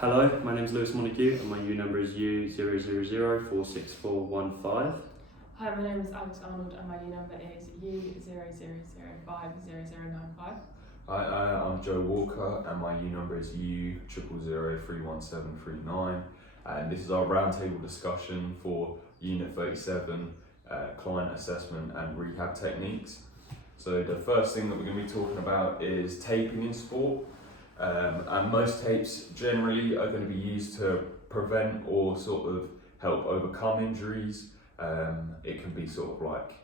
Hello, my name is Lewis Montague and my U number is U00046415. Hi, my name is Alex Arnold and my U number is U00050095. Hi, I'm Joe Walker and my U number is U00031739, and this is our roundtable discussion for Unit 37, client assessment and rehab techniques. So the first thing that we're going to be talking about is taping in sport, and most tapes generally are going to be used to prevent or sort of help overcome injuries. It can be sort of like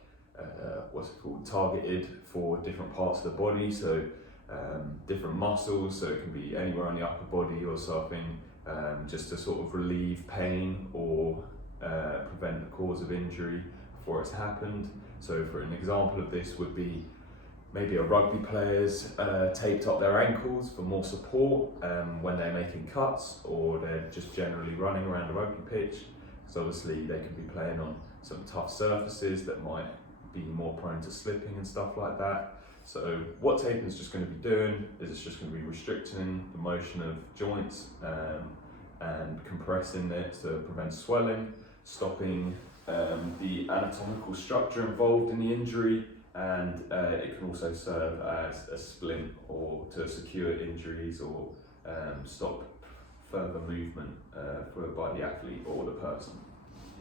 targeted for different parts of the body, so different muscles, so it can be anywhere on the upper body or something, just to sort of relieve pain or prevent the cause of injury before it's happened. So for an example of this would be maybe a rugby player's taped up their ankles for more support when they're making cuts or they're just generally running around a rugby pitch. So obviously they can be playing on some tough surfaces that might be more prone to slipping and stuff like that. So what taping is just going to be doing is it's just going to be restricting the motion of joints and compressing it to prevent swelling, stopping the anatomical structure involved in the injury, and it can also serve as a splint or to secure injuries or stop further movement by the athlete or the person.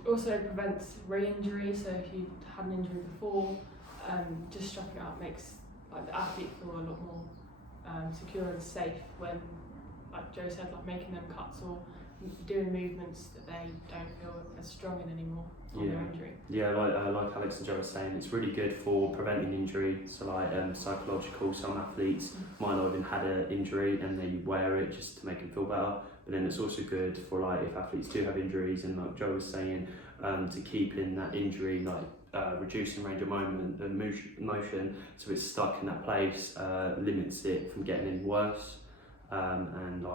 It also prevents re-injury, so if you've had an injury before, just strapping it up makes the athlete feel a lot more secure and safe when, like Joe said, making them cuts or doing movements that they don't feel as strong in anymore on their injury. Yeah, like Alex and Joe were saying, it's really good for preventing injury. So psychological, some athletes might not have even had an injury and they wear it just to make them feel better. But then it's also good for if athletes do have injuries, and like Joe was saying, to keep in that injury, reducing range of movement and motion, so it's stuck in that place, limits it from getting any worse. And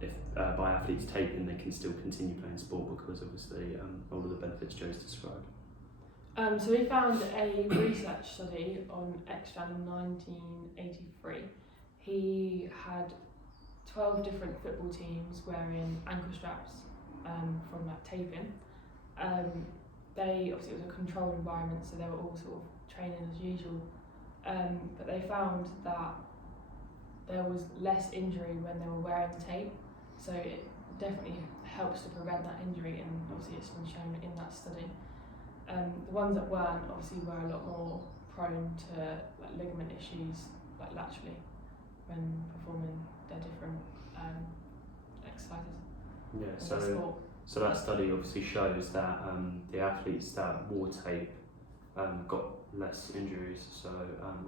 if by athletes taping, they can still continue playing sport because obviously all of the benefits Joe's described. So we found a research study on Ekstrand in 1983. He had 12 different football teams wearing ankle straps from that taping. Obviously it was a controlled environment, so they were all sort of training as usual. But they found that there was less injury when they were wearing the tape, so it definitely helps to prevent that injury, and obviously it's been shown in that study. The ones that weren't obviously were a lot more prone to ligament issues laterally when performing their different exercises. Yeah, so that study obviously shows that the athletes that wore tape got less injuries, so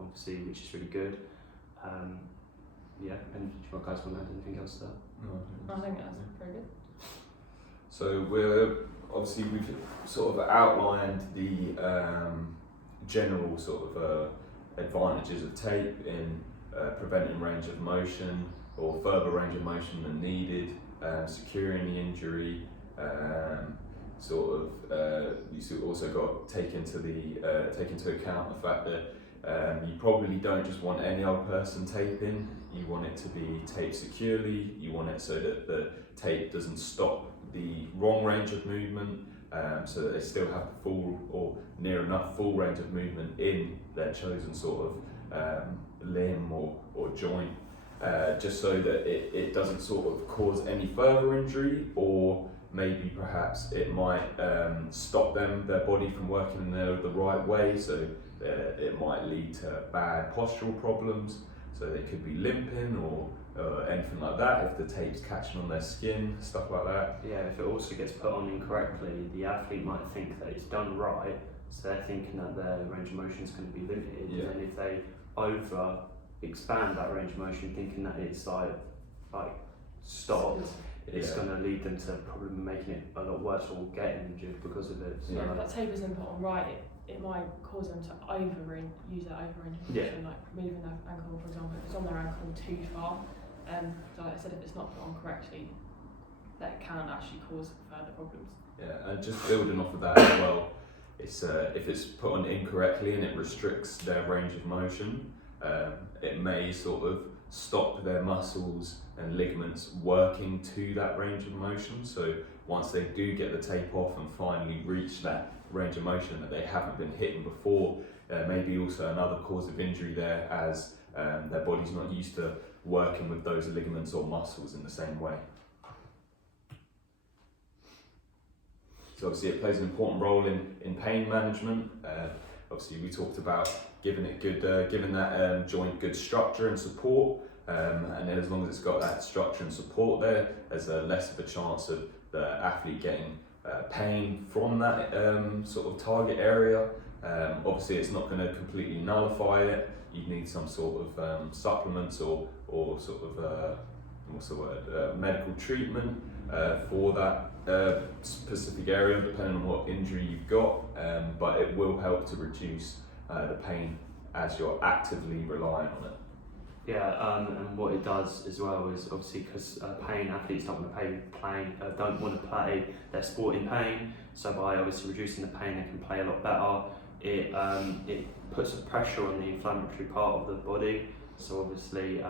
obviously, which is really good. Yeah, and do you guys want to add anything else to that? No, I think that's very good. So we've sort of outlined the general sort of advantages of tape in preventing range of motion or further range of motion than needed, securing the injury. You also got to take into account the fact that you probably don't just want any old person taping. You want it to be taped securely. You want it so that the tape doesn't stop the wrong range of movement, so that they still have the full or near enough full range of movement in their chosen sort of limb or joint, just so that it doesn't sort of cause any further injury, or maybe perhaps it might stop their body from working in the right way, so it might lead to bad postural problems, so they could be limping or anything like that if the tape's catching on their skin, stuff like that. Yeah, if it also gets put on incorrectly, the athlete might think that it's done right, so they're thinking that their range of motion is going to be limited, and if they over expand that range of motion thinking that it's stopped, it's going to lead them to probably making it a lot worse or getting injured because of it. So if that tape isn't put on right, it might cause them to use that over range of motion, like moving their ankle, for example. If it's on their ankle too far, so like I said, if it's not put on correctly, that can actually cause further problems. Yeah, and just building off of that as well, it's if it's put on incorrectly and it restricts their range of motion, it may sort of stop their muscles and ligaments working to that range of motion. So once they do get the tape off and finally reach that range of motion that they haven't been hitting before, maybe also another cause of injury there, as their body's not used to working with those ligaments or muscles in the same way. So obviously it plays an important role in pain management. Obviously we talked about giving that joint good structure and support, and then as long as it's got that structure and support there, there's less of a chance of the athlete getting pain from that sort of target area. Obviously it's not going to completely nullify it. You need some sort of supplements or sort of medical treatment for that specific area, depending on what injury you've got, but it will help to reduce the pain as you're actively relying on it. Yeah, and what it does as well is obviously because pain, athletes don't want to play their sport in pain. So by obviously reducing the pain, they can play a lot better. It puts a pressure on the inflammatory part of the body. So obviously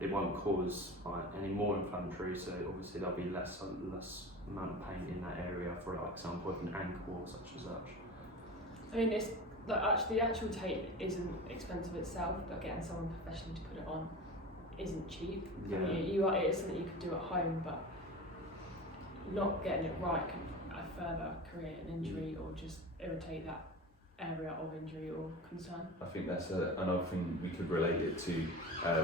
it won't cause any more inflammatory. So obviously there'll be less amount of pain in that area. For example, with an ankle or such as such. I mean, it's the actual tape isn't expensive itself, but getting someone professionally to put it on isn't cheap. Yeah. I mean, it is something you could do at home, but not getting it right can further create an injury or just irritate that area of injury or concern. I think that's another thing we could relate it to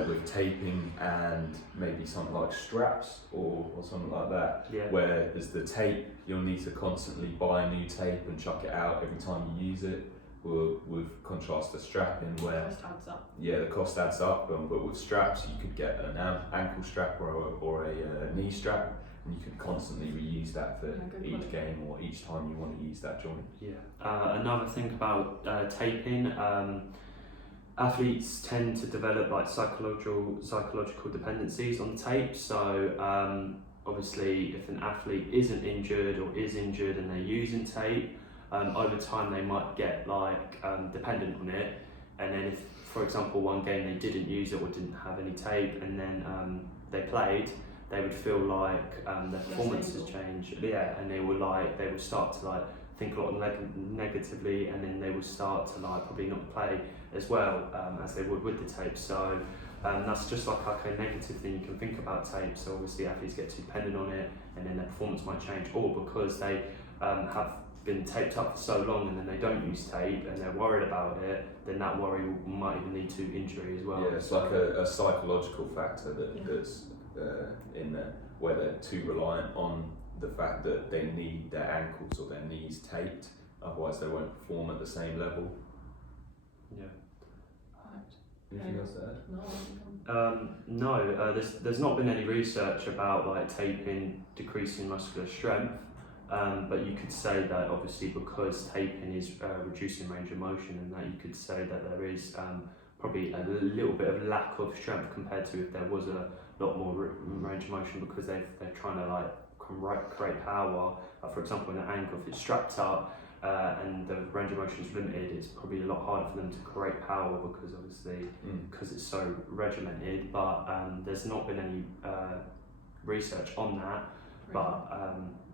with taping and maybe something like straps or something like that. Yeah. Where as the tape, you'll need to constantly buy new tape and chuck it out every time you use it. With contrast to strapping, where The cost adds up. Yeah, the cost adds up, but with straps you could get an ankle strap or a knee strap, and you could constantly reuse that for each game or each time you want to use that joint. Yeah. Another thing about taping, athletes tend to develop psychological dependencies on tape. So obviously, if an athlete isn't injured or is injured and they're using tape, over time they might get dependent on it, and then if, for example, one game they didn't use it or didn't have any tape, and then they played, they would feel like their performance has changed. Yeah, and they would start to think a lot negatively, and then they would start to probably not play as well as they would with the tape. So that's just like a negative thing you can think about tape. So obviously athletes get too dependent on it, and then their performance might change, or because they have been taped up for so long and then they don't use tape and they're worried about it, then that worry might even lead to injury as well. Yeah, it's like a psychological factor that's in there, where they're too reliant on the fact that they need their ankles or their knees taped, otherwise they won't perform at the same level. Yeah. Anything else to add? No, there's not been any research about taping decreasing muscular strength. But you could say that obviously because taping is reducing range of motion, and that you could say that there is probably a little bit of lack of strength compared to if there was a lot more range of motion, because they're trying to create power. For example, in an ankle, if it's strapped up and the range of motion is limited, it's probably a lot harder for them to create power because obviously because it's so regimented. But there's not been any research on that, but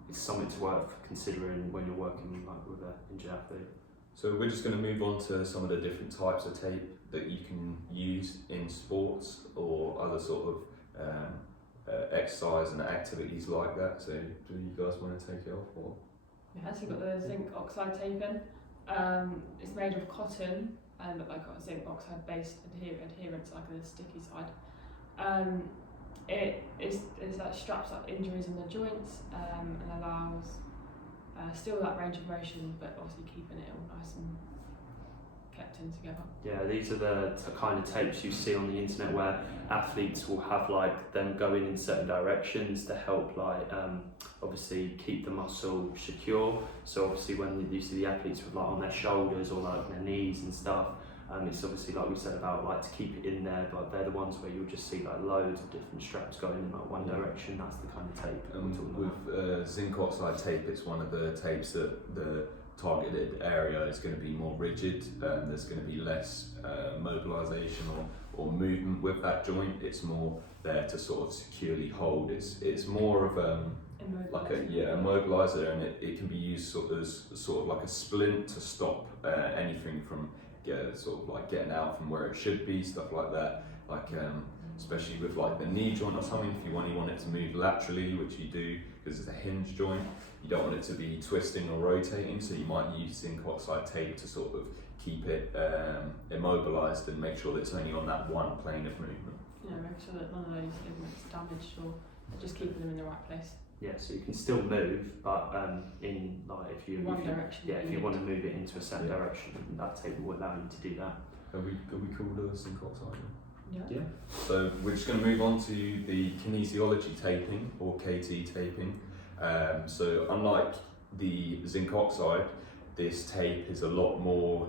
it's something to worth considering when you're working with an injured athlete. So we're just going to move on to some of the different types of tape that you can use in sports or other sort of exercise and activities like that. So do you guys want to take it off? Or? Yeah, so you've got the zinc oxide taping. It's made of cotton, but got a zinc oxide based adherence, like the sticky side. It straps up injuries in the joints and allows still that range of motion, but obviously keeping it all nice and kept in together. Yeah, these are the kind of tapes you see on the internet where athletes will have them going in certain directions to help obviously keep the muscle secure. So obviously when you see the athletes with on their shoulders or their knees and stuff, it's obviously like we said about to keep it in there, but they're the ones where you'll just see loads of different straps going in one direction. That's the kind of tape we're talking about. With zinc oxide tape, it's one of the tapes that the targeted area is going to be more rigid. There's going to be less mobilization or movement with that joint. It's more there to sort of securely hold. It's more of like a immobilizer, and it can be used sort of like a splint to stop anything from sort of like getting out from where it should be, stuff like that. Like especially with like the knee joint or something, if you want it to move laterally, which you do because it's a hinge joint, you don't want it to be twisting or rotating, so you might use zinc oxide tape to sort of keep it immobilized and make sure that it's only on that one plane of movement. Yeah, make sure that none of those ligaments are damaged or just keeping them in the right place. Yeah, so you can still move, but in like if you direction. Yeah, if you want to move it into a certain direction, that tape will allow you to do that. Have we called a zinc oxide? Yeah. So we're just going to move on to the kinesiology taping, or KT taping. So unlike the zinc oxide, this tape is a lot more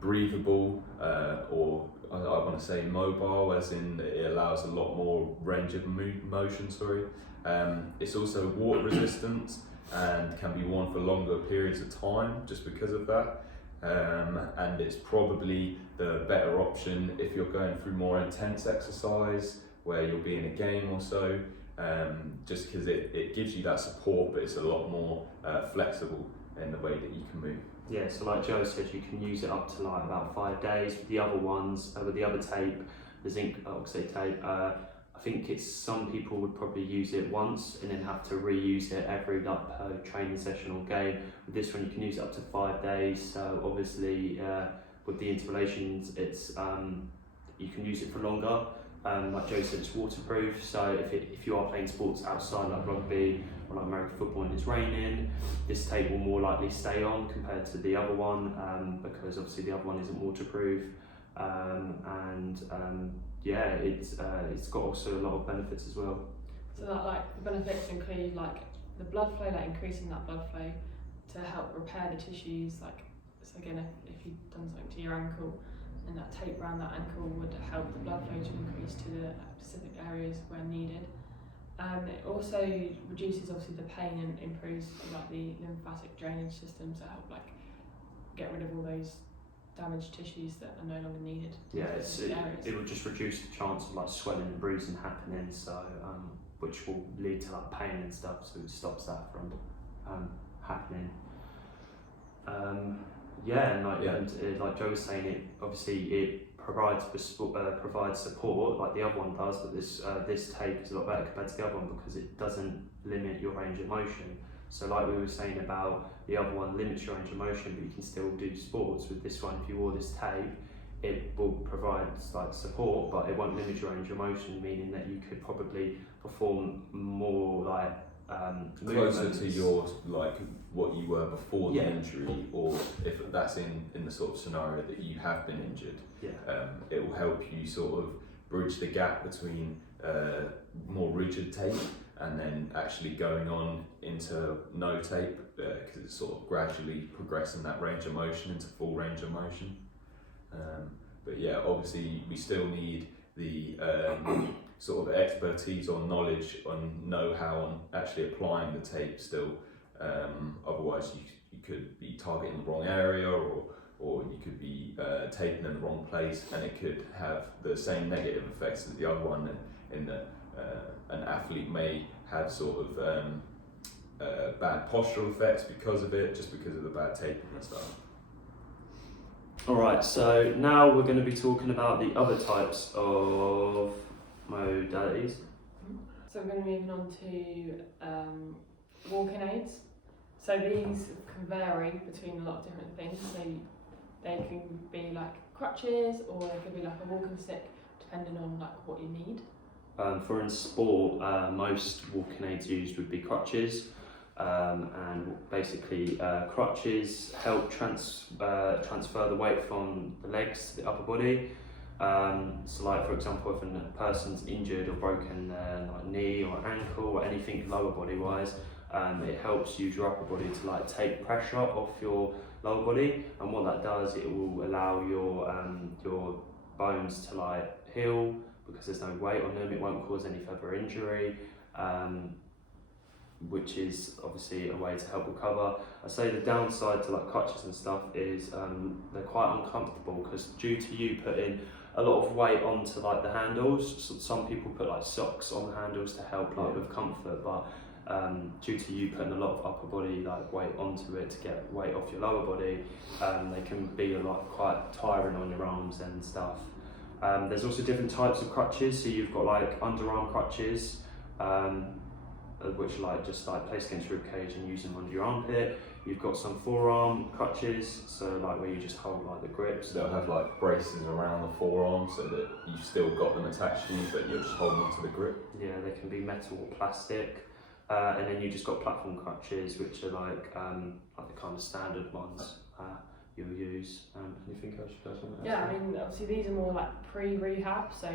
breathable, or I want to say mobile, as in it allows a lot more range of motion. It's also water resistant and can be worn for longer periods of time just because of that. And it's probably the better option if you're going through more intense exercise where you'll be in a game or so, just because it gives you that support, but it's a lot more flexible in the way that you can move. Yeah, so like Joe said, you can use it up to like about 5 days. With the other ones, with the other tape, the zinc oxide tape, I think it's some people would probably use it once and then have to reuse it every like per training session or game. With this one, you can use it up to 5 days. So obviously, with the interpolations, it's you can use it for longer. Like Joe said, it's waterproof. So if you are playing sports outside like rugby or like American football and it's raining, this tape will more likely stay on compared to the other one, because obviously the other one isn't waterproof. Yeah, it's got also a lot of benefits as well. So that like the benefits include like the blood flow, like increasing that blood flow to help repair the tissues. Like, so again, if you've done something to your ankle, and that tape around that ankle would help the blood flow to increase to the specific areas where needed. It also reduces obviously the pain and improves like the lymphatic drainage system to help like get rid of all those damaged tissues that are no longer needed. Yeah, it will just reduce the chance of like swelling and bruising happening, so which will lead to like pain and stuff, so it stops that from happening. And like Joe was saying, it provides support like the other one does, but this tape is a lot better compared to the other one because it doesn't limit your range of motion. So like we were saying about the other one limits your range of motion, but you can still do sports. With this one, if you wore this tape, it will provide like support, but it won't limit your range of motion, meaning that you could probably perform more like closer to your like what you were before the injury, or if that's in the sort of scenario that you have been injured. It will help you sort of bridge the gap between more rigid tape and then actually going on into no tape, because it's sort of gradually progressing that range of motion into full range of motion. But yeah, obviously we still need the sort of expertise or knowledge on know-how on actually applying the tape still. Otherwise you could be targeting the wrong area, or you could be taping in the wrong place, and it could have the same negative effects as the other one, in that an athlete may have sort of bad postural effects because of it, just because of the bad taping and stuff. Alright, so now we're going to be talking about the other types of modalities. So we're going to be moving on to walking aids. So these can vary between a lot of different things. So they can be like crutches, or they could be like a walking stick, depending on like what you need. For in sport, most walking aids used would be crutches, and basically crutches help transfer the weight from the legs to the upper body. So like for example, if a person's injured or broken their like knee or ankle or anything lower body wise, it helps use your upper body to like take pressure off your lower body, and what that does, it will allow your bones to like heal, because there's no weight on them. It won't cause any further injury, which is obviously a way to help recover. I say the downside to like crutches and stuff is they're quite uncomfortable, because due to you putting a lot of weight onto like the handles. So some people put like socks on the handles to help like with comfort, but due to you putting a lot of upper body like weight onto it to get weight off your lower body, they can be a lot quite tiring on your arms and stuff. There's also different types of crutches. So you've got like underarm crutches, which like just like place against rib cage and use them under your armpit. You've got some forearm crutches, so like where you just hold like the grips. They'll have like braces around the forearm so that you've still got them attached to you, but you're just holding onto the grip. Yeah, they can be metal or plastic. And then you just got platform crutches, which are like the kind of standard ones you'll use. Anything else you guys want to add? Yeah, I mean, obviously these are more like pre-rehab, so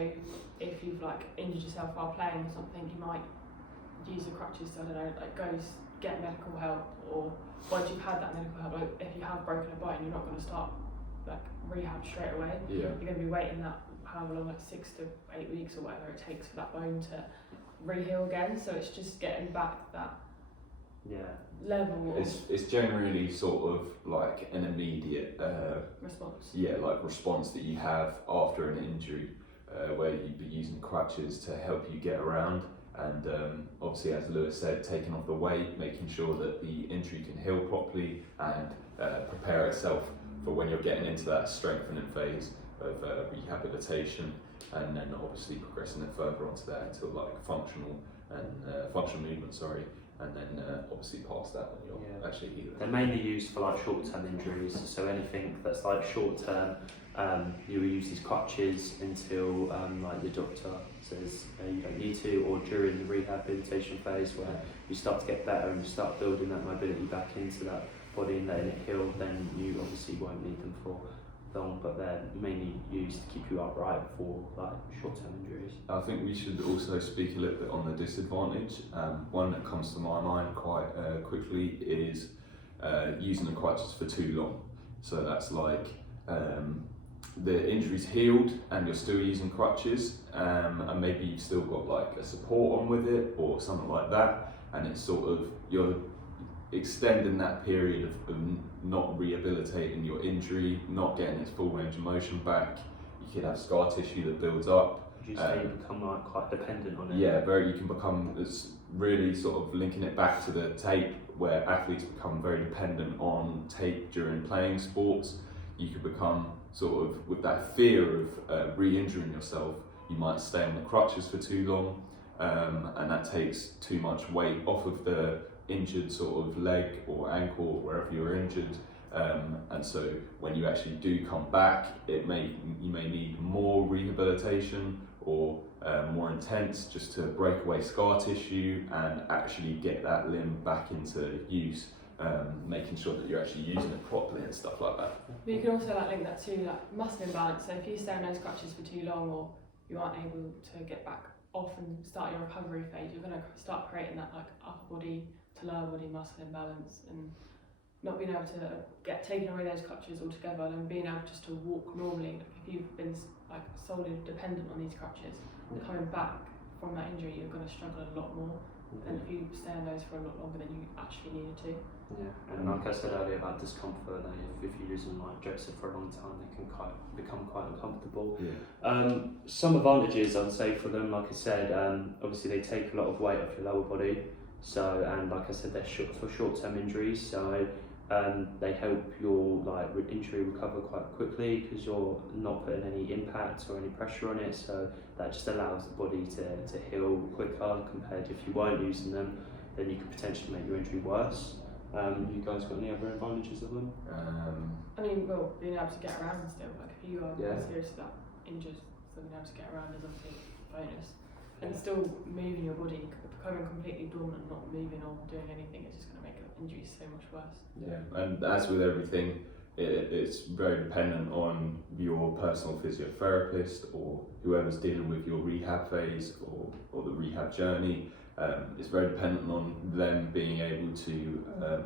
if you've like injured yourself while playing or something, you might use the crutches to, I don't know, like go get medical help, or once you've had that medical help, like if you have broken a bone, you're not going to start like rehab straight away. Yeah. You're going to be waiting that however long, like 6 to 8 weeks or whatever it takes for that bone to re-heal again. So it's just getting back that level of It's generally sort of like an immediate response. Yeah, like response that you have after an injury, where you'd be using crutches to help you get around, and obviously, as Lewis said, taking off the weight, making sure that the injury can heal properly and prepare itself for when you're getting into that strengthening phase of rehabilitation, and then obviously progressing it further onto that until like functional movement, and then obviously past that when you're actually healing. They're mainly used for like short-term injuries, so anything that's like short-term, you will use these crutches until like the doctor says you don't need to, or during the rehabilitation phase where you start to get better and you start building that mobility back into that body and letting it heal, then you obviously won't need them for long, but they're mainly used to keep you upright for like short-term injuries. I think we should also speak a little bit on the disadvantage. One that comes to my mind quite quickly is using the crutches for too long. So that's like the injury's healed and you're still using crutches, and maybe you've still got like a support on with it or something like that, and it's sort of you're extending that period of not rehabilitating your injury, not getting its full range of motion back. You could have scar tissue that builds up. Would you say you become like quite dependent on it? Yeah, you can become, it's really sort of linking it back to the tape, where athletes become very dependent on tape during playing sports. You could become sort of, with that fear of re-injuring yourself, you might stay on the crutches for too long, and that takes too much weight off of the injured sort of leg or ankle or wherever you're injured, and so when you actually do come back, you may need more rehabilitation or more intense, just to break away scar tissue and actually get that limb back into use, making sure that you're actually using it properly and stuff like that. But you can also like link that to like muscle imbalance. So if you stay on those crutches for too long, or you aren't able to get back off and start your recovery phase, you're going to start creating that like upper body to lower body muscle imbalance, and not being able to get taken away those crutches altogether and being able just to walk normally. If you've been like solely dependent on these crutches, coming back from that injury, you're going to struggle a lot more than if you stay on those for a lot longer than you actually needed to. Yeah, and like I said earlier about discomfort, if you're using like Joseph for a long time, they can become quite uncomfortable. Yeah. Some advantages I'd say for them, like I said, obviously they take a lot of weight off your lower body. So, and like I said, they're for short-term injuries. So they help your like injury recover quite quickly because you're not putting any impact or any pressure on it. So that just allows the body to heal quicker compared to if you weren't using them, then you could potentially make your injury worse. You guys got any other advantages of them? I mean, well, being able to get around still, like if you are seriously that injured, so being able to get around is obviously a bonus. And still moving your body, becoming completely dormant, not moving or doing anything, is just going to make injuries so much worse. Yeah, and as with everything, it's very dependent on your personal physiotherapist or whoever's dealing with your rehab phase or the rehab journey. It's very dependent on them being able to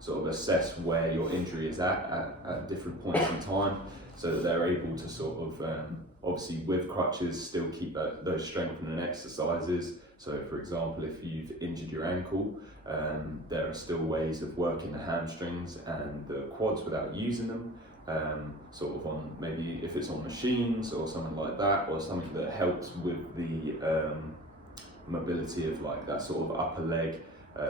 sort of assess where your injury is at different points in time, so that they're able to sort of obviously with crutches still keep those strengthening exercises. So for example, if you've injured your ankle, there are still ways of working the hamstrings and the quads without using them, sort of on, maybe if it's on machines or something like that, or something that helps with the mobility of like that sort of upper leg,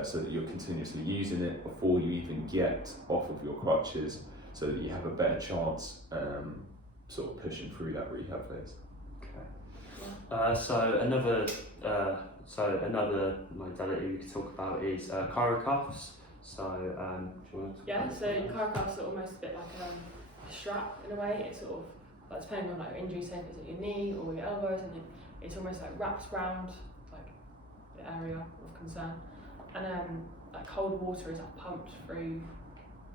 so that you're continuously using it before you even get off of your crutches, so that you have a better chance sort of pushing through that rehab phase. So another modality we could talk about is chiro cuffs. So do you want to Yeah, so chiro cuffs are almost a bit like a strap in a way. It's sort of like, depending on like your injury, say if it's at your knee or your elbow or something, it's almost like wraps around like the area of concern, and like cold water is like pumped through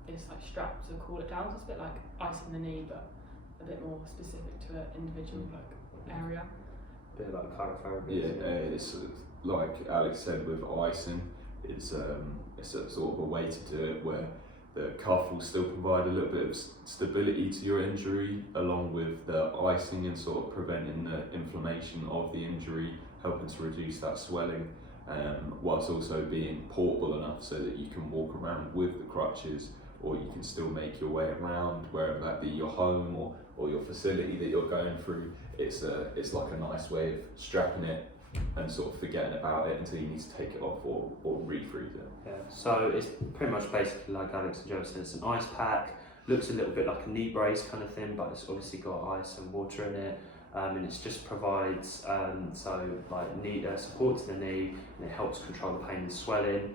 this like strap to cool it down. So it's a bit like ice in the knee, but a bit more specific to an individual like area. A bit like chirotherapy? Yeah, it's like Alex said with icing, it's a sort of a way to do it where the cuff will still provide a little bit of stability to your injury, along with the icing and sort of preventing the inflammation of the injury, helping to reduce that swelling, whilst also being portable enough so that you can walk around with the crutches, or you can still make your way around, wherever that be, your home or your facility that you're going through. It's like a nice way of strapping it and sort of forgetting about it until you need to take it off or refreeze it. Yeah, so it's pretty much basically like Alex and Joe said, it's an ice pack, looks a little bit like a knee brace kind of thing, but it's obviously got ice and water in it, and it just provides so like knee support to the knee, and it helps control the pain and swelling.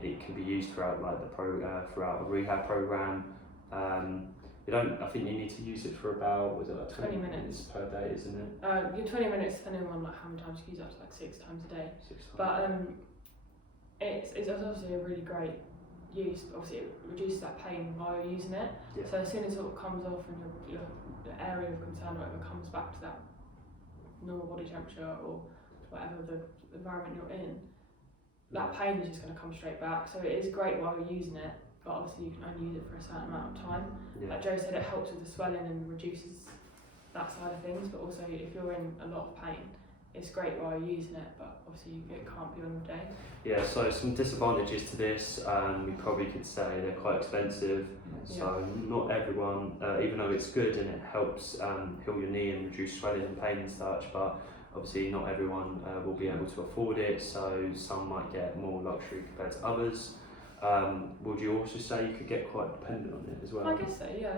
It can be used throughout like throughout a rehab program. I think you need to use it for about, was it like 20 minutes per day, isn't it? Your 20 minutes depending on like how many times you use, up to like 6 times a day. 6 times. But it's obviously a really great use. Obviously, it reduces that pain while you're using it. Yeah. So as soon as it sort of comes off and your area of concern or whatever comes back to that normal body temperature or whatever the environment you're in, that pain is just going to come straight back. So it is great while you're using it, but obviously you can only use it for a certain amount of time. Yeah. Like Joe said, it helps with the swelling and reduces that side of things, but also if you're in a lot of pain, it's great while you're using it, but obviously it can't be on the day. Yeah, so some disadvantages to this, we probably could say they're quite expensive, so not everyone, even though it's good and it helps heal your knee and reduce swelling and pain and such, but obviously not everyone will be able to afford it, so some might get more luxury compared to others. Would you also say you could get quite dependent on it as well? I guess so, yeah.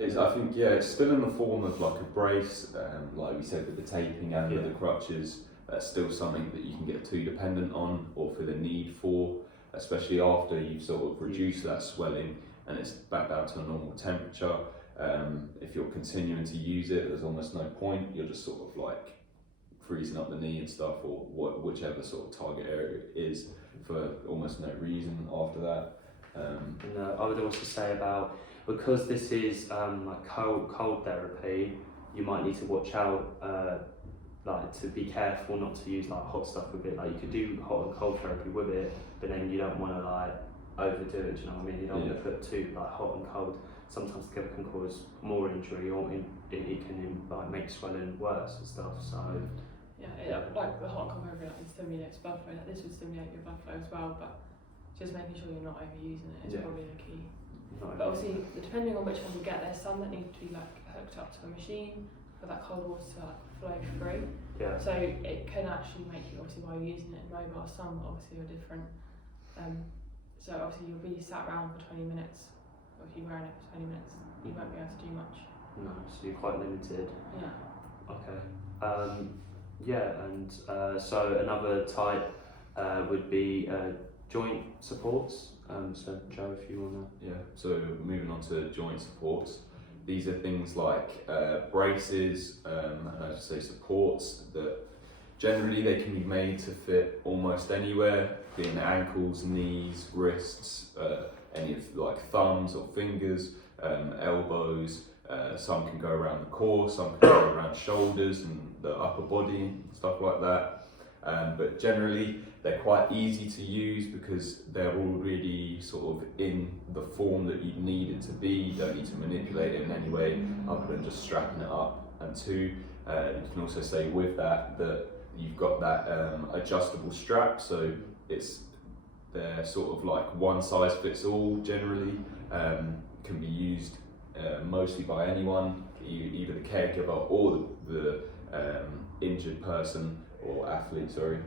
I think, yeah, it's still in the form of like a brace, like we said with the taping and with the crutches. That's still something that you can get too dependent on or feel a need for, especially after you've sort of reduced that swelling and it's back down to a normal temperature. If you're continuing to use it, there's almost no point. You're just sort of like freezing up the knee and stuff, or whichever sort of target area it is, for almost no reason after that. And I would also say about, because this is like cold therapy, you might need to watch out, like to be careful not to use like hot stuff with it. Like you could do hot and cold therapy with it, but then you don't want to like overdo it. Do you know what I mean? You don't want to put too like hot and cold. Sometimes together can cause more injury, or it can like make swelling worse and stuff. So like the hot and cold therapy like stimulates blood flow. Like this would stimulate your blood flow as well, but just making sure you're not overusing it is probably the key. But obviously, depending on which one you get, there's some that need to be like hooked up to a machine for that cold water to like flow through. Yeah. So it can actually make you, obviously while you're using it mobile, some obviously are different. So obviously you'll be sat around for 20 minutes, or if you're wearing it for 20 minutes, you won't be able to do much. No, so you're quite limited. Yeah. Okay. And so another type would be joint supports. So Joe, if you wanna. Yeah, so moving on to joint supports, these are things like braces, and as I say, supports that generally they can be made to fit almost anywhere, being ankles, knees, wrists, any of like thumbs or fingers, elbows. Some can go around the core, some can go around shoulders and the upper body and stuff like that. But generally they're quite easy to use because they're already sort of in the form that you need it to be. You don't need to manipulate it in any way other than just strapping it up. And two, you can also say with that you've got that adjustable strap, so they're sort of like one size fits all generally, can be used mostly by anyone, either the caregiver or the injured person or athlete, sorry.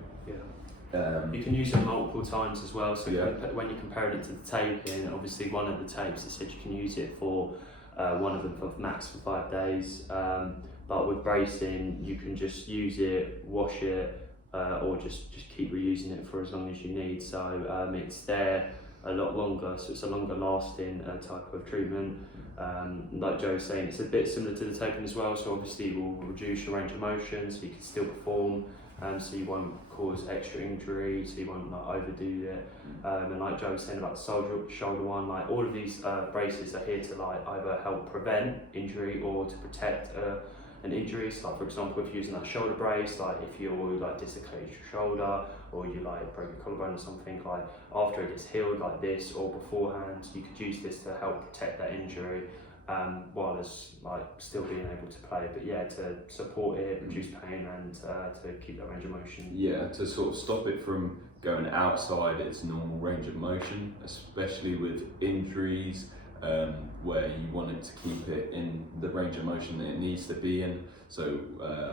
You can use it multiple times as well, so Yeah. when you're comparing it to the taping, obviously one of the tapes, it said you can use it for one of them for max for 5 days, but with bracing you can just use it, wash it, or just keep reusing it for as long as you need, so it's there a lot longer, so it's a longer lasting type of treatment. Like Joe was saying, it's a bit similar to the taping as well, so obviously it will reduce your range of motion so you can still perform, so you won't cause extra injury, so you won't like overdo it. And like Joe was saying about the shoulder one, like all of these braces are here to like either help prevent injury or to protect an injury. So like for example, if you're using that shoulder brace, like if you're like dislocated your shoulder or you like broke your collarbone or something, like after it gets healed like this or beforehand, you could use this to help protect that injury while it's like still being able to play. But yeah, to support it, reduce pain, and to keep that range of motion. Yeah, to sort of stop it from going outside its normal range of motion, especially with injuries, where you want it to keep it in the range of motion that it needs to be in. So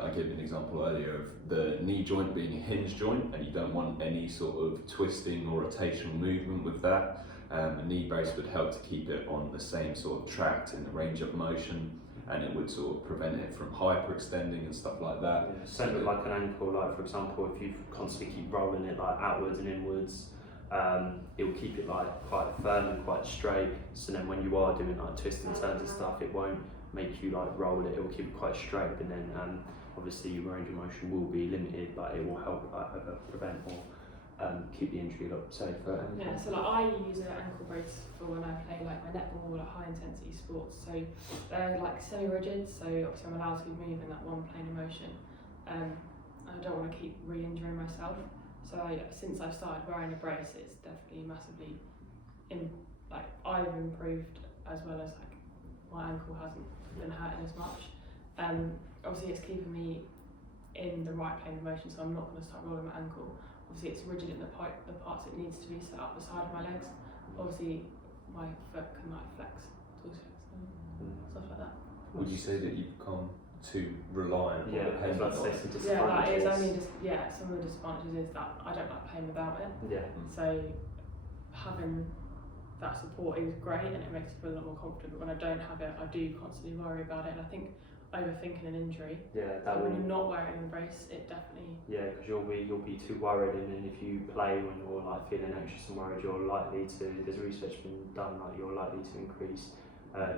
I gave an example earlier of the knee joint being a hinge joint, and you don't want any sort of twisting or rotational movement with that. A knee brace would help to keep it on the same sort of tract in the range of motion, and it would sort of prevent it from hyperextending and stuff like that. Yeah, same with like an ankle, like for example, if you constantly keep rolling it like outwards and inwards, it will keep it like quite firm and quite straight, so then when you are doing like twists and turns and stuff, it won't make you like roll it, it will keep it quite straight, and then obviously your range of motion will be limited, but it will help either prevent or keep the injury a lot safer. Yeah, so like I use an ankle brace for when I play like my netball or like high intensity sports, so they're like semi-rigid, so obviously I'm allowed to be moving that one plane of motion. I don't want to keep re-injuring myself, so since I've started wearing a brace, it's definitely massively I've improved, as well as like my ankle hasn't been hurting as much. Obviously it's keeping me in the right plane of motion, so I'm not going to start rolling my ankle. Obviously it's rigid in the parts it needs to be set up the side of my legs. Obviously my foot can like flex, stuff like that. Would you say that you've become too reliant or dependent on it? Yeah, that is only just some of the disadvantages is that I don't like playing without it. Yeah. So having that support is great and it makes me feel a lot more confident, but when I don't have it, I do constantly worry about it, and I think overthinking an injury. Yeah, that when you're not wearing a brace, it definitely. Yeah, because you'll be too worried, and then if you play when you're like feeling anxious and worried, you're likely to. There's research been done like you're likely to increase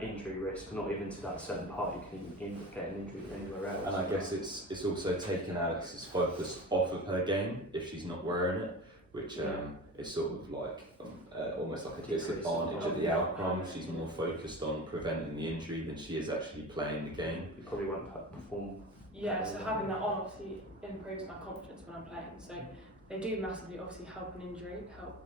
injury risk, not even to that certain part. You can get an injury anywhere else. And I guess it's also taken Alex's focus off of her game if she's not wearing it, which is sort of like almost like a disadvantage of the outcome. She's more focused on preventing the injury than she is actually playing the game. You probably won't perform. Yeah, so having that on obviously improves my confidence when I'm playing. So they do massively obviously help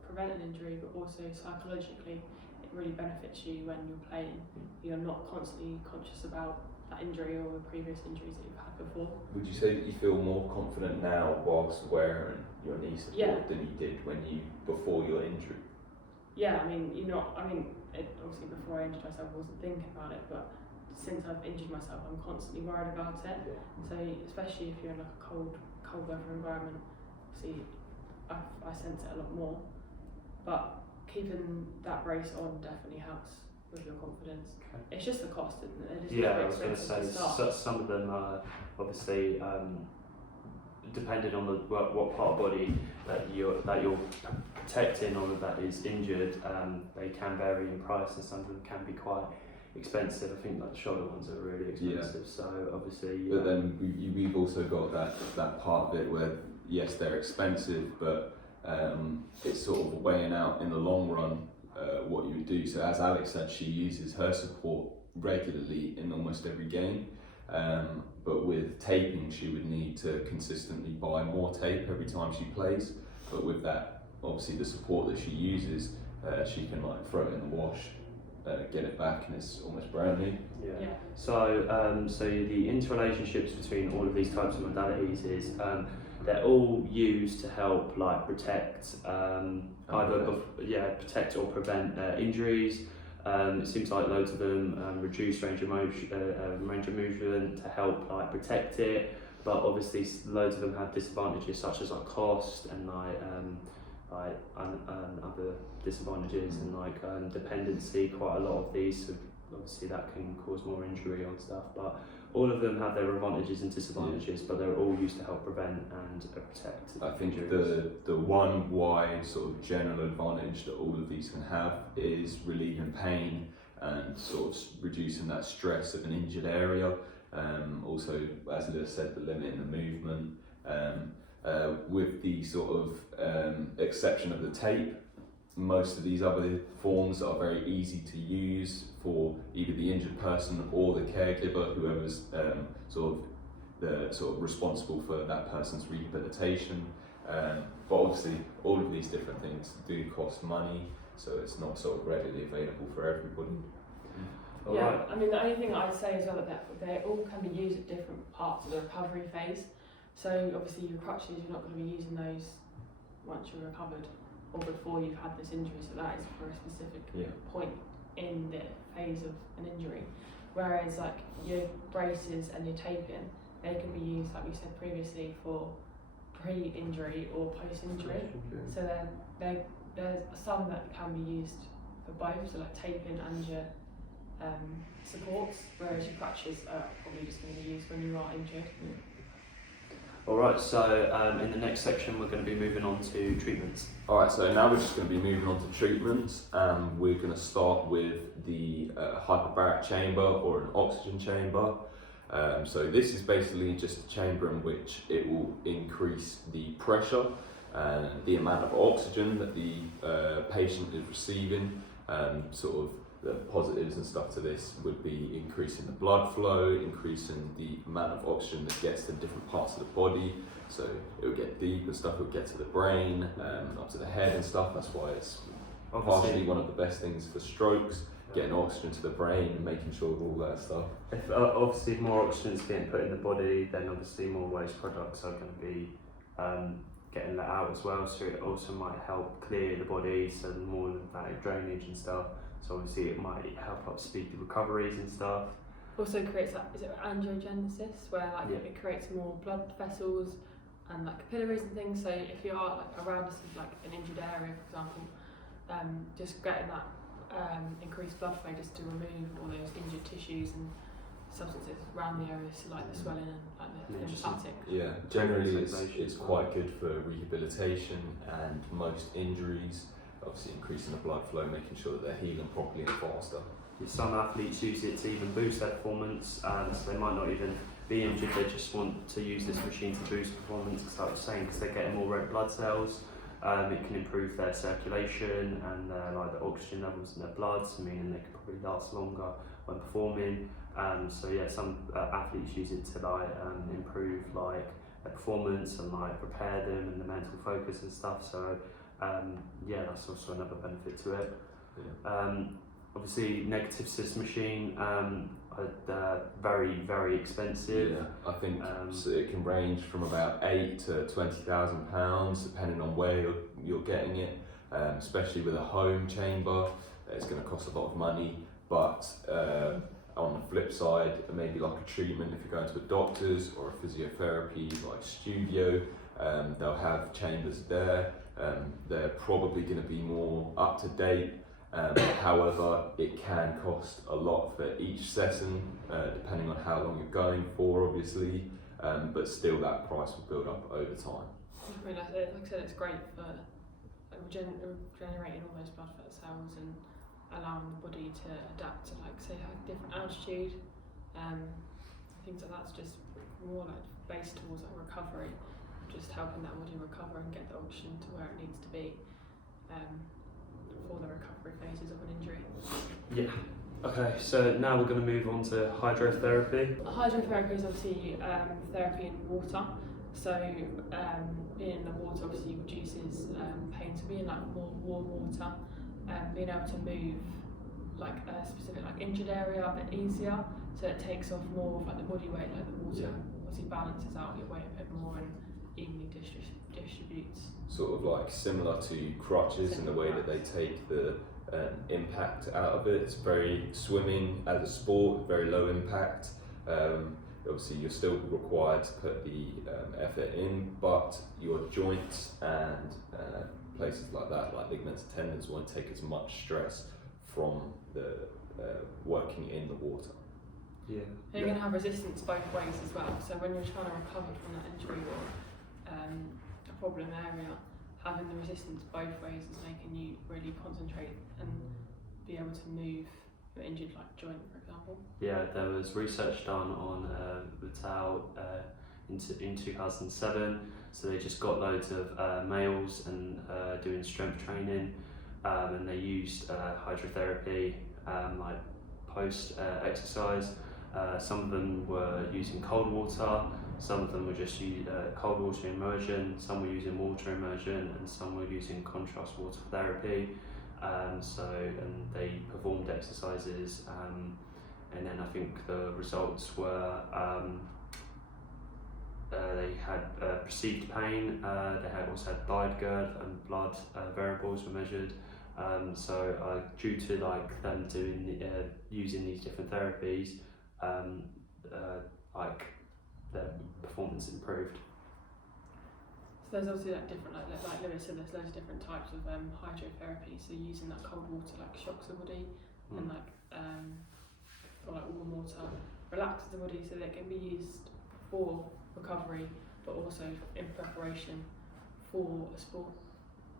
prevent an injury, but also psychologically it really benefits you when you're playing. You're not constantly conscious about that injury or the previous injuries that you've had before. Would you say that you feel more confident now whilst wearing your knee support than you did before your injury? Yeah, obviously before I injured myself I wasn't thinking about it, but since I've injured myself I'm constantly worried about it. Yeah. So especially if you're in like a cold weather environment, obviously I sense it a lot more. But keeping that brace on definitely helps with your confidence. Okay. It's just the cost, isn't it? Yeah, I was going to say some of them are obviously depending on what part of body that you're protecting or that is injured, they can vary in price, and some of them can be quite expensive. I think like the shoulder ones are really expensive. Yeah. So obviously. But then we've also got that part of it where yes, they're expensive, but it's sort of weighing out in the long run what you would do. So as Alex said, she uses her support regularly in almost every game. But with taping, she would need to consistently buy more tape every time she plays. But with that, obviously the support that she uses, she can like throw it in the wash, get it back, and it's almost brand new. Yeah. So the interrelationships between all of these types of modalities is they're all used to help like protect protect or prevent injuries. It seems like loads of them reduce range of movement to help like protect it, but obviously loads of them have disadvantages such as like cost and like other disadvantages and like dependency. Quite a lot of these, so obviously that can cause more injury on stuff, but all of them have their advantages and disadvantages, but they're all used to help prevent and protect. I think injuries. the one wide sort of general advantage that all of these can have is relieving pain and sort of reducing that stress of an injured area. Also, as Lewis said, the limiting the movement. With the sort of exception of the tape, most of these other forms are very easy to use for either the injured person or the caregiver, whoever's sort of responsible for that person's rehabilitation. But obviously, all of these different things do cost money, so it's not sort of readily available for everybody. Yeah, I mean, the only thing I'd say as well is that they all can be used at different parts of the recovery phase. So obviously your crutches, you're not going to be using those once you're recovered or before you've had this injury, so that is for a specific point in the phase of an injury. Whereas like your braces and your taping, they can be used, like we said previously, for pre-injury or post-injury. So there's some that can be used for both, so like taping and your supports, whereas your crutches are probably just going to be used when you are injured. Alright, so in the next section we're going to be moving on to treatments. Alright, so now we're just going to be moving on to treatments. We're going to start with the hyperbaric chamber or an oxygen chamber. So this is basically just a chamber in which it will increase the pressure and the amount of oxygen that the patient is receiving. Sort of the positives and stuff to this would be increasing the blood flow, increasing the amount of oxygen that gets to different parts of the body. So it will get deep and stuff, it will get to the brain, up to the head and stuff. That's why it's partially one of the best things for strokes, getting oxygen to the brain and making sure all that stuff. If obviously more oxygen is being put in the body, then obviously more waste products are going to be getting let out as well. So it also might help clear the body, so more lymphatic drainage and stuff. So obviously it might help up speed the recoveries and stuff. Also creates that, is it angiogenesis, where like it creates more blood vessels and like capillaries and things. So if you are like around like an injured area, for example, just getting that increased blood flow just to remove all those injured tissues and substances around the area, so like the swelling and like the lymphatic. Yeah, generally it's quite good for rehabilitation and most injuries. Obviously increasing the blood flow, making sure that they're healing properly and faster. Some athletes use it to even boost their performance, so they might not even be injured, they just want to use this machine to boost performance, because like I was saying, because they're getting more red blood cells. It can improve their circulation and like the oxygen levels in their blood, so meaning they can probably last longer when performing. So yeah, some athletes use it to like improve like their performance and like prepare them and the mental focus and stuff. So yeah, that's also another benefit to it. Obviously, negative cyst machine, very, very expensive. Yeah, I think so it can range from about £8,000 to £20,000 depending on where you're getting it. Especially with a home chamber, it's going to cost a lot of money. But on the flip side, maybe like a treatment, if you're going to a doctor's or a physiotherapy like studio, they'll have chambers there. They're probably going to be more up to date. However, it can cost a lot for each session, depending on how long you're going for, obviously. But still, that price will build up over time. I mean, like I said, it's great for regenerating all those blood cells and allowing the body to adapt to, like, say, a different altitude. Things like that's just more like based towards like recovery. Just helping that body recover and get the oxygen to where it needs to be for the recovery phases of an injury. Yeah. Okay, so now we're going to move on to hydrotherapy. Hydrotherapy is obviously therapy in water. So being in the water obviously reduces pain. So being like more warm water, being able to move like a specific like injured area a bit easier. So it takes off more of like the body weight, like the water obviously balances out your weight a bit more and evenly distributes. Sort of like similar to crutches in the way that they take the impact out of it. It's very swimming as a sport, very low impact. Obviously, you're still required to put the effort in, but your joints and places like that, like ligaments and tendons, won't take as much stress from the working in the water. Yeah. You're going to have resistance both ways as well. So when you're trying to recover from that injury or a problem area, having the resistance both ways is making you really concentrate and be able to move your injured joint, for example. Yeah, there was research done on Vital in 2007. So they just got loads of males and doing strength training, and they used hydrotherapy like post exercise. Some of them were using cold water, some of them were just cold water immersion, some were using water immersion, and some were using contrast water therapy. And they performed exercises, and then I think the results were they had perceived pain, they had also had guide girth and blood variables were measured. Due to them doing using these different therapies, their performance improved. So there's obviously different, like Lewis said, there's loads of different types of hydrotherapy. So using that cold water shocks the body, and or warm water relaxes the body, so that it can be used for recovery, but also in preparation for a sport.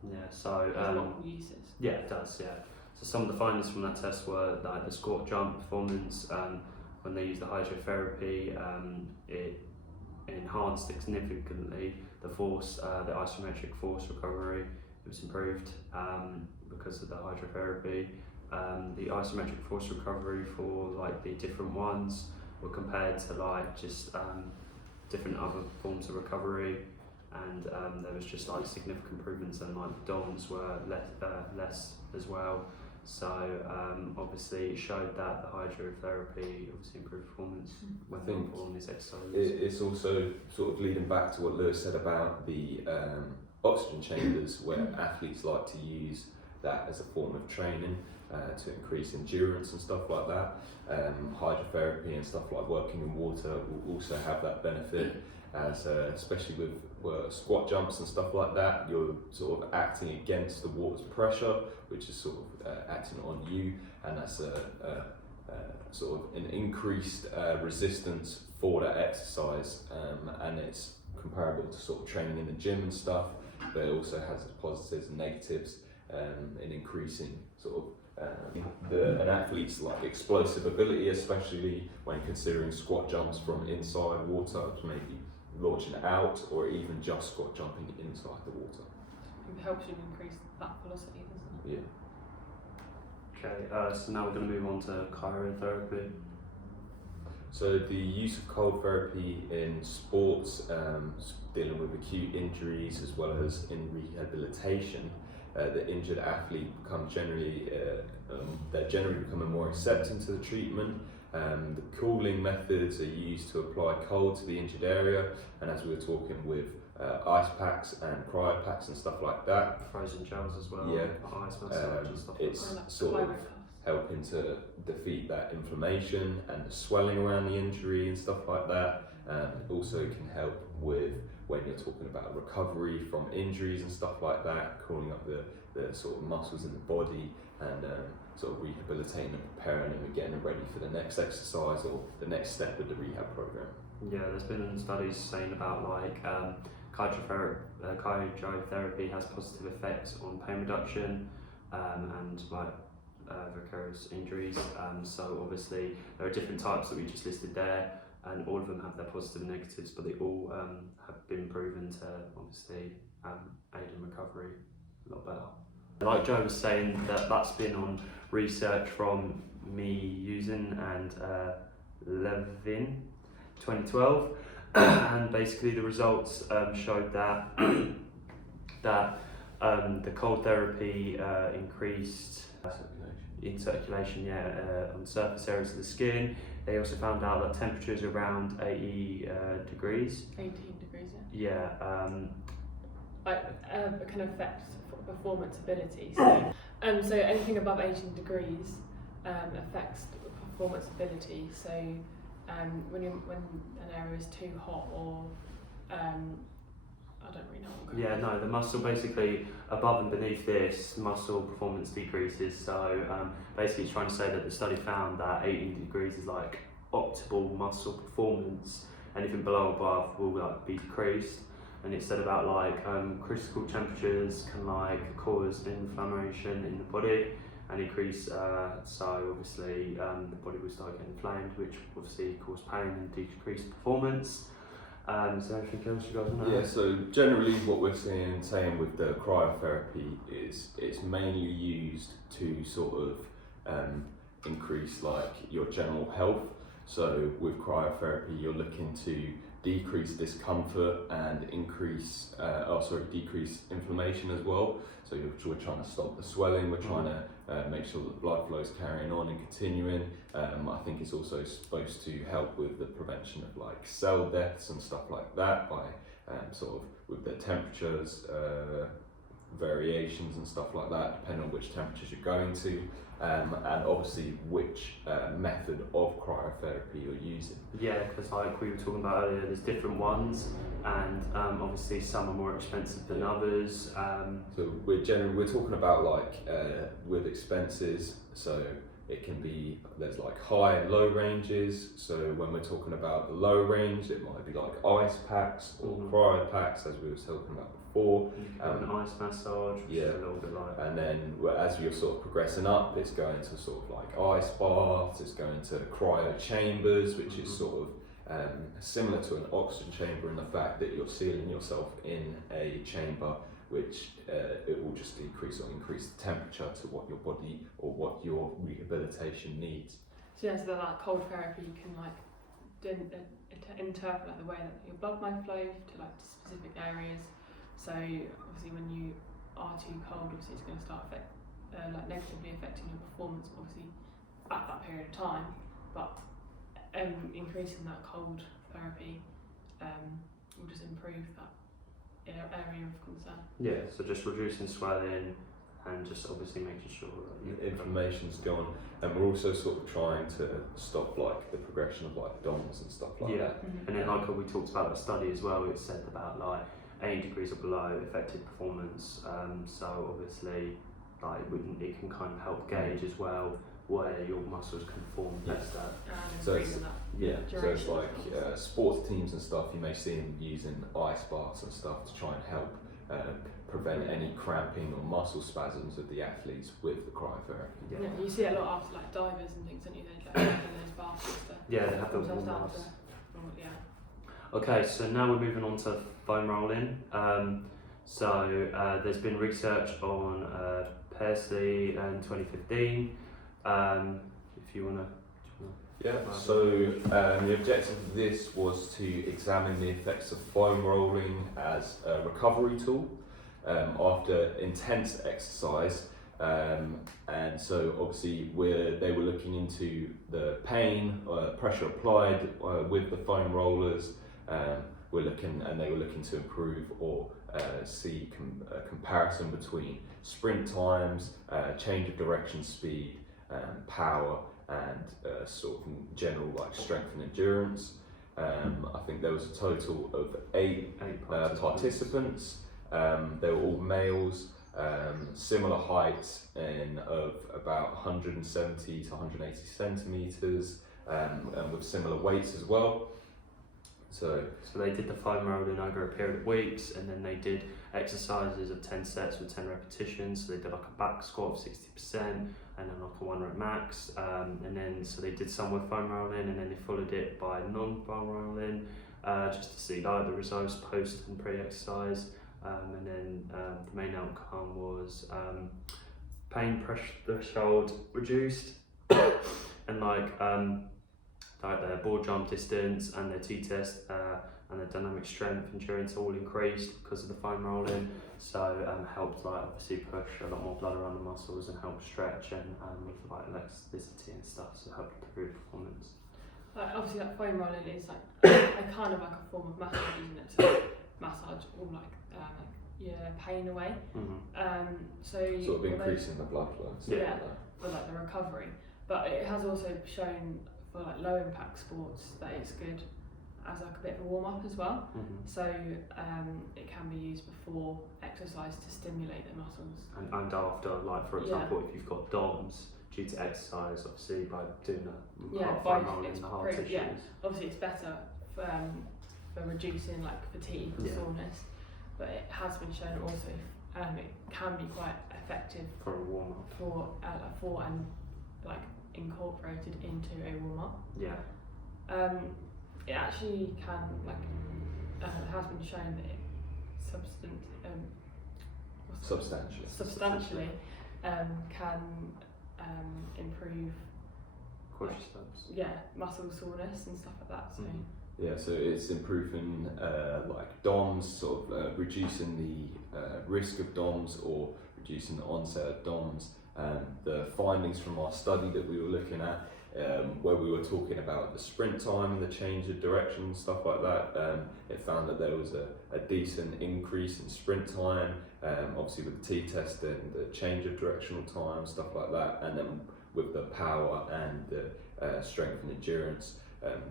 Yeah, so there's a lot of uses. Yeah, it does. Yeah. So some of the findings from that test were that the squat jump performance, when they used the hydrotherapy, it enhanced significantly the force, the isometric force recovery. It was improved because of the hydrotherapy. The isometric force recovery for the different ones were compared to just different other forms of recovery, and there was just significant improvements, and the DOMs were less as well. So obviously it showed that the hydrotherapy obviously improved performance when they perform these exercises. It's also sort of leading back to what Lewis said about the oxygen chambers, where athletes like to use that as a form of training to increase endurance and stuff like that. Hydrotherapy and stuff like working in water will also have that benefit, as especially with squat jumps and stuff like that, you're sort of acting against the water's pressure, which is sort of acting on you, and that's a sort of an increased resistance for that exercise, and it's comparable to sort of training in the gym and stuff, but it also has its positives and negatives in increasing sort of an athlete's explosive ability, especially when considering squat jumps from inside water to maybe launching out, or even just squat jumping inside the water. It helps you increase that velocity, doesn't it? Yeah. Okay, so now we're going to move on to cryotherapy. So the use of cold therapy in sports, dealing with acute injuries as well as in rehabilitation, the injured athlete they're generally becoming more accepting to the treatment. The cooling methods are used to apply cold to the injured area, and as we were talking with ice packs and cryo packs and stuff like that. Frozen gels as well. Yeah. Ice massage and stuff it's like that. sort of helping to defeat that inflammation and the swelling around the injury and stuff like that. It also can help with when you're talking about recovery from injuries and stuff like that, cooling up the sort of muscles in the body, and sort of rehabilitating and preparing them and getting them ready for the next exercise or the next step of the rehab program. Yeah, there's been studies saying about cryotherapy has positive effects on pain reduction and vicarious injuries. So obviously there are different types that we just listed there, and all of them have their positive and negatives, but they all have been proven to obviously aid in recovery a lot better. Like Joe was saying, that's been on research from me using and Levin 2012, and basically the results showed that the cold therapy increased in circulation, on surface areas of the skin. They also found out that temperatures around 80 degrees. 18 degrees, Yeah. can affect performance ability. So anything above 18 degrees affects the performance ability. So when an area is too hot or I don't really know. Yeah, no, the muscle basically above and beneath this muscle performance decreases. So basically, it's trying to say that the study found that 18 degrees is like optimal muscle performance. Anything below above will like be decreased. And it said about like critical temperatures can like cause inflammation in the body and increase. So obviously the body will start getting inflamed, which obviously cause pain and decrease performance. Is there anything else you guys know? Yeah, so generally what we're saying with the cryotherapy is it's mainly used to sort of increase like your general health. So with cryotherapy, you're looking to decrease discomfort and decrease inflammation as well. So we're trying to stop the swelling, we're trying to make sure that the blood flow is carrying on and continuing. I think it's also supposed to help with the prevention of like cell deaths and stuff like that by sort of with the temperatures, variations and stuff like that, depending on which temperatures you're going to. And obviously which method of cryotherapy you're using. Yeah, because like we were talking about earlier, there's different ones, and obviously some are more expensive than others. So we're talking about like with expenses. So it can be there's like high and low ranges. So when we're talking about the low range, it might be like ice packs or cryo packs, as we were talking about before. An ice massage, which is a little bit like. And then as you're sort of progressing up, it's going to sort of like ice baths, it's going to cryo chambers, which is sort of similar to an oxygen chamber in the fact that you're sealing yourself in a chamber, which it will just decrease or increase the temperature to what your body or what your rehabilitation needs. So yeah, so that cold therapy can like interpret like, the way that your blood might flow to like specific areas. So obviously when you are too cold, obviously it's going to start like negatively affecting your performance, obviously at that period of time. But increasing that cold therapy will just improve that area of concern. Yeah, so just reducing swelling and just obviously making sure that inflammation's gone, and we're also sort of trying to stop like the progression of like DOMS and stuff like that. And then like we talked about the study as well, it said about like 80 degrees or below affected performance. So obviously like it can kind of help gauge as well where your muscles can form best at. So it's like sports teams and stuff, you may see them using ice baths and stuff to try and help prevent any cramping or muscle spasms of the athletes with the cryotherapy. Yeah, you see it a lot after like divers and things, don't you? They like in those baths just to they have the warm themselves baths. Yeah. Okay, so now we're moving on to foam rolling. There's been research on Persley in 2015. If you want to. Yeah, so the objective of this was to examine the effects of foam rolling as a recovery tool after intense exercise. And so obviously they were looking into the pain, pressure applied with the foam rollers. They were looking to improve or see a comparison between sprint times, change of direction speed, power, and sort of general like strength and endurance. I think there was a total of eight participants. They were all males, similar heights of about 170 to 180 centimetres, and with similar weights as well. So they did the foam rolling over a period of weeks, and then they did exercises of 10 sets with 10 repetitions. So they did like a back squat of 60% and then like a 1 rep max. And then so they did some with foam rolling, and then they followed it by non-foam rolling, just to see like the results post and pre-exercise. And then the main outcome was pain pressure threshold reduced, and like their board jump distance and their T-test and their dynamic strength endurance all increased because of the foam rolling. So helped like obviously push a lot more blood around the muscles and help stretch and with like elasticity and stuff, so helped improve performance. Like obviously that foam rolling is like a kind of like a form of massage, isn't it? So massage all like pain away. So sort of increasing the blood flow and stuff Yeah. like that. for like the recovery, but it has also shown for like low impact sports that it's good as like a bit of a warm up as well. So it can be used before exercise to stimulate the muscles. And after, like for example, if you've got DOMS due to exercise, obviously by doing that, by rolling it's the heart pretty, tissues. obviously it's better for reducing like fatigue and soreness, but it has been shown also it can be quite effective For a warm up. for and like incorporated into a warm up. Yeah. It actually can it has been shown that it substantially can improve muscle soreness and stuff like that. So Yeah, so it's improving like DOMS, sort of reducing the risk of DOMS or reducing the onset of DOMS. The findings from our study that we were looking at, where we were talking about the sprint time and the change of direction and stuff like that, it found that there was a decent increase in sprint time, obviously with the t-test and the change of directional time, stuff like that, and then with the power and the strength and endurance,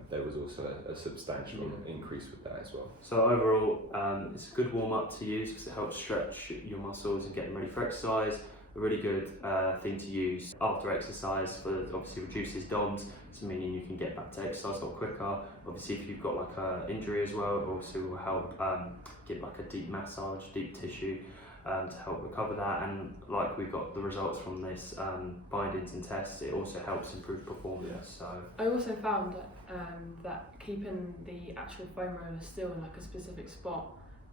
there was also a substantial increase with that as well. So overall, it's a good warm up to use because it helps stretch your muscles and get them ready for exercise. A really good thing to use after exercise for obviously reduces DOMS, so meaning you can get back to exercise a lot quicker. Obviously, if you've got like an injury as well, it also will help get like a deep massage, deep tissue to help recover that. And like we got the results from this bindings and tests, it also helps improve performance. So I also found that keeping the actual foam roller still in like a specific spot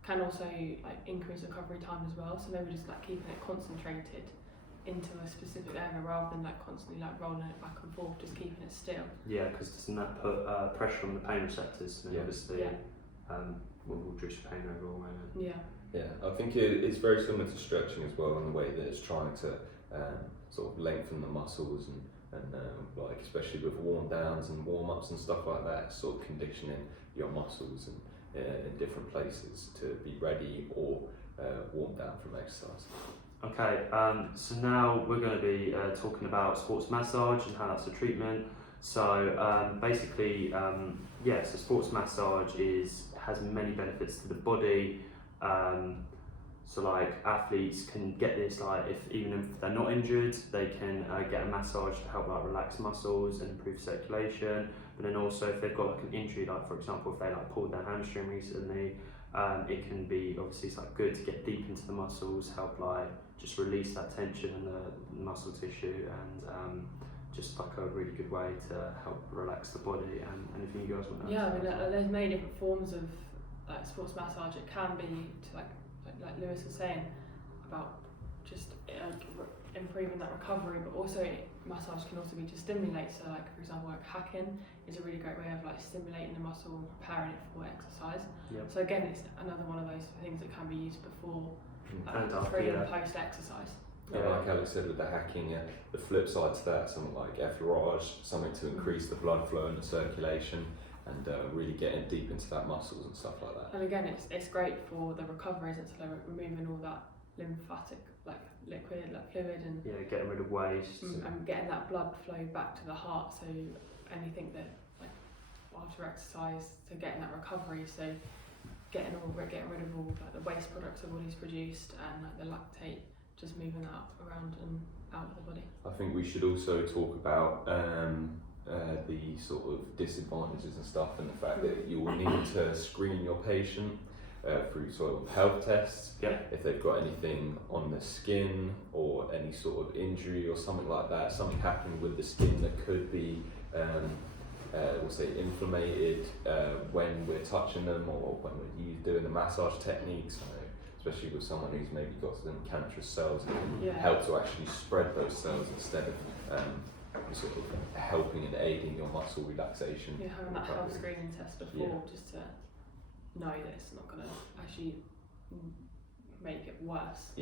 can also like increase recovery time as well. So maybe just like keeping it concentrated into a specific area rather than like constantly like rolling it back and forth, just keeping it still. Yeah, because doesn't that put pressure on the pain receptors? And obviously, will reduce pain overall. Yeah, I think it's very similar to stretching as well in the way that it's trying to sort of lengthen the muscles and like especially with warm downs and warm ups and stuff like that, sort of conditioning your muscles and in different places to be ready or warmed down from exercise. Okay, so now we're going to be talking about sports massage and how that's a treatment. So basically, so sports massage has many benefits to the body. So like athletes can get this, like even if they're not injured, they can get a massage to help like relax muscles and improve circulation. But then also if they've got like an injury, like for example if they like pulled their hamstring recently, it can be obviously it's like good to get deep into the muscles, help like just release that tension in the muscle tissue, and just like a really good way to help relax the body. And anything you guys want to add? Yeah, I mean there's many different forms of like sports massage. It can be to like Lewis was saying about just improving that recovery, but also massage can also be to stimulate. So like for example like hacking is a really great way of like stimulating the muscle and preparing it for exercise. So again it's another one of those things that can be used before and pre and post exercise. Like Alex said with the hacking, the flip side to that, something like effleurage, something to increase the blood flow and the circulation, and really getting deep into that muscles and stuff like that. And again, it's great for the recovery, isn't it? So like removing all that lymphatic like liquid, like fluid, and getting rid of waste and getting that blood flow back to the heart. So anything that like after exercise, so getting that recovery, so getting rid of all like the waste products the body's produced and like the lactate, just moving that around and out of the body. I think we should also talk about the sort of disadvantages and stuff, and the fact that you will need to screen your patient through sort of health tests. If they've got anything on the skin or any sort of injury or something like that, something happening with the skin that could be we'll say inflamed when we're touching them or when we're doing the massage techniques, especially with someone who's maybe got some cancerous cells, it can help to actually spread those cells instead of sort of helping and aiding your muscle relaxation. Having that health screening test before, just to know that it's not going to actually make it worse.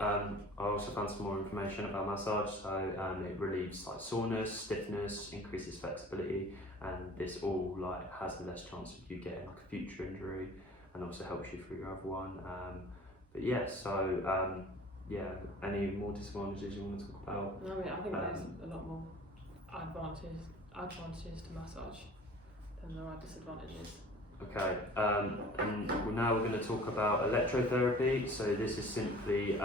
I also found some more information about massage. So it relieves like soreness, stiffness, increases flexibility, and this all like has the less chance of you getting like a future injury, and also helps you through your other one. but yeah, so any more disadvantages you want to talk about? I mean, I think there's a lot more advantages to massage than there are disadvantages. Okay, and now we're going to talk about electrotherapy. So this is simply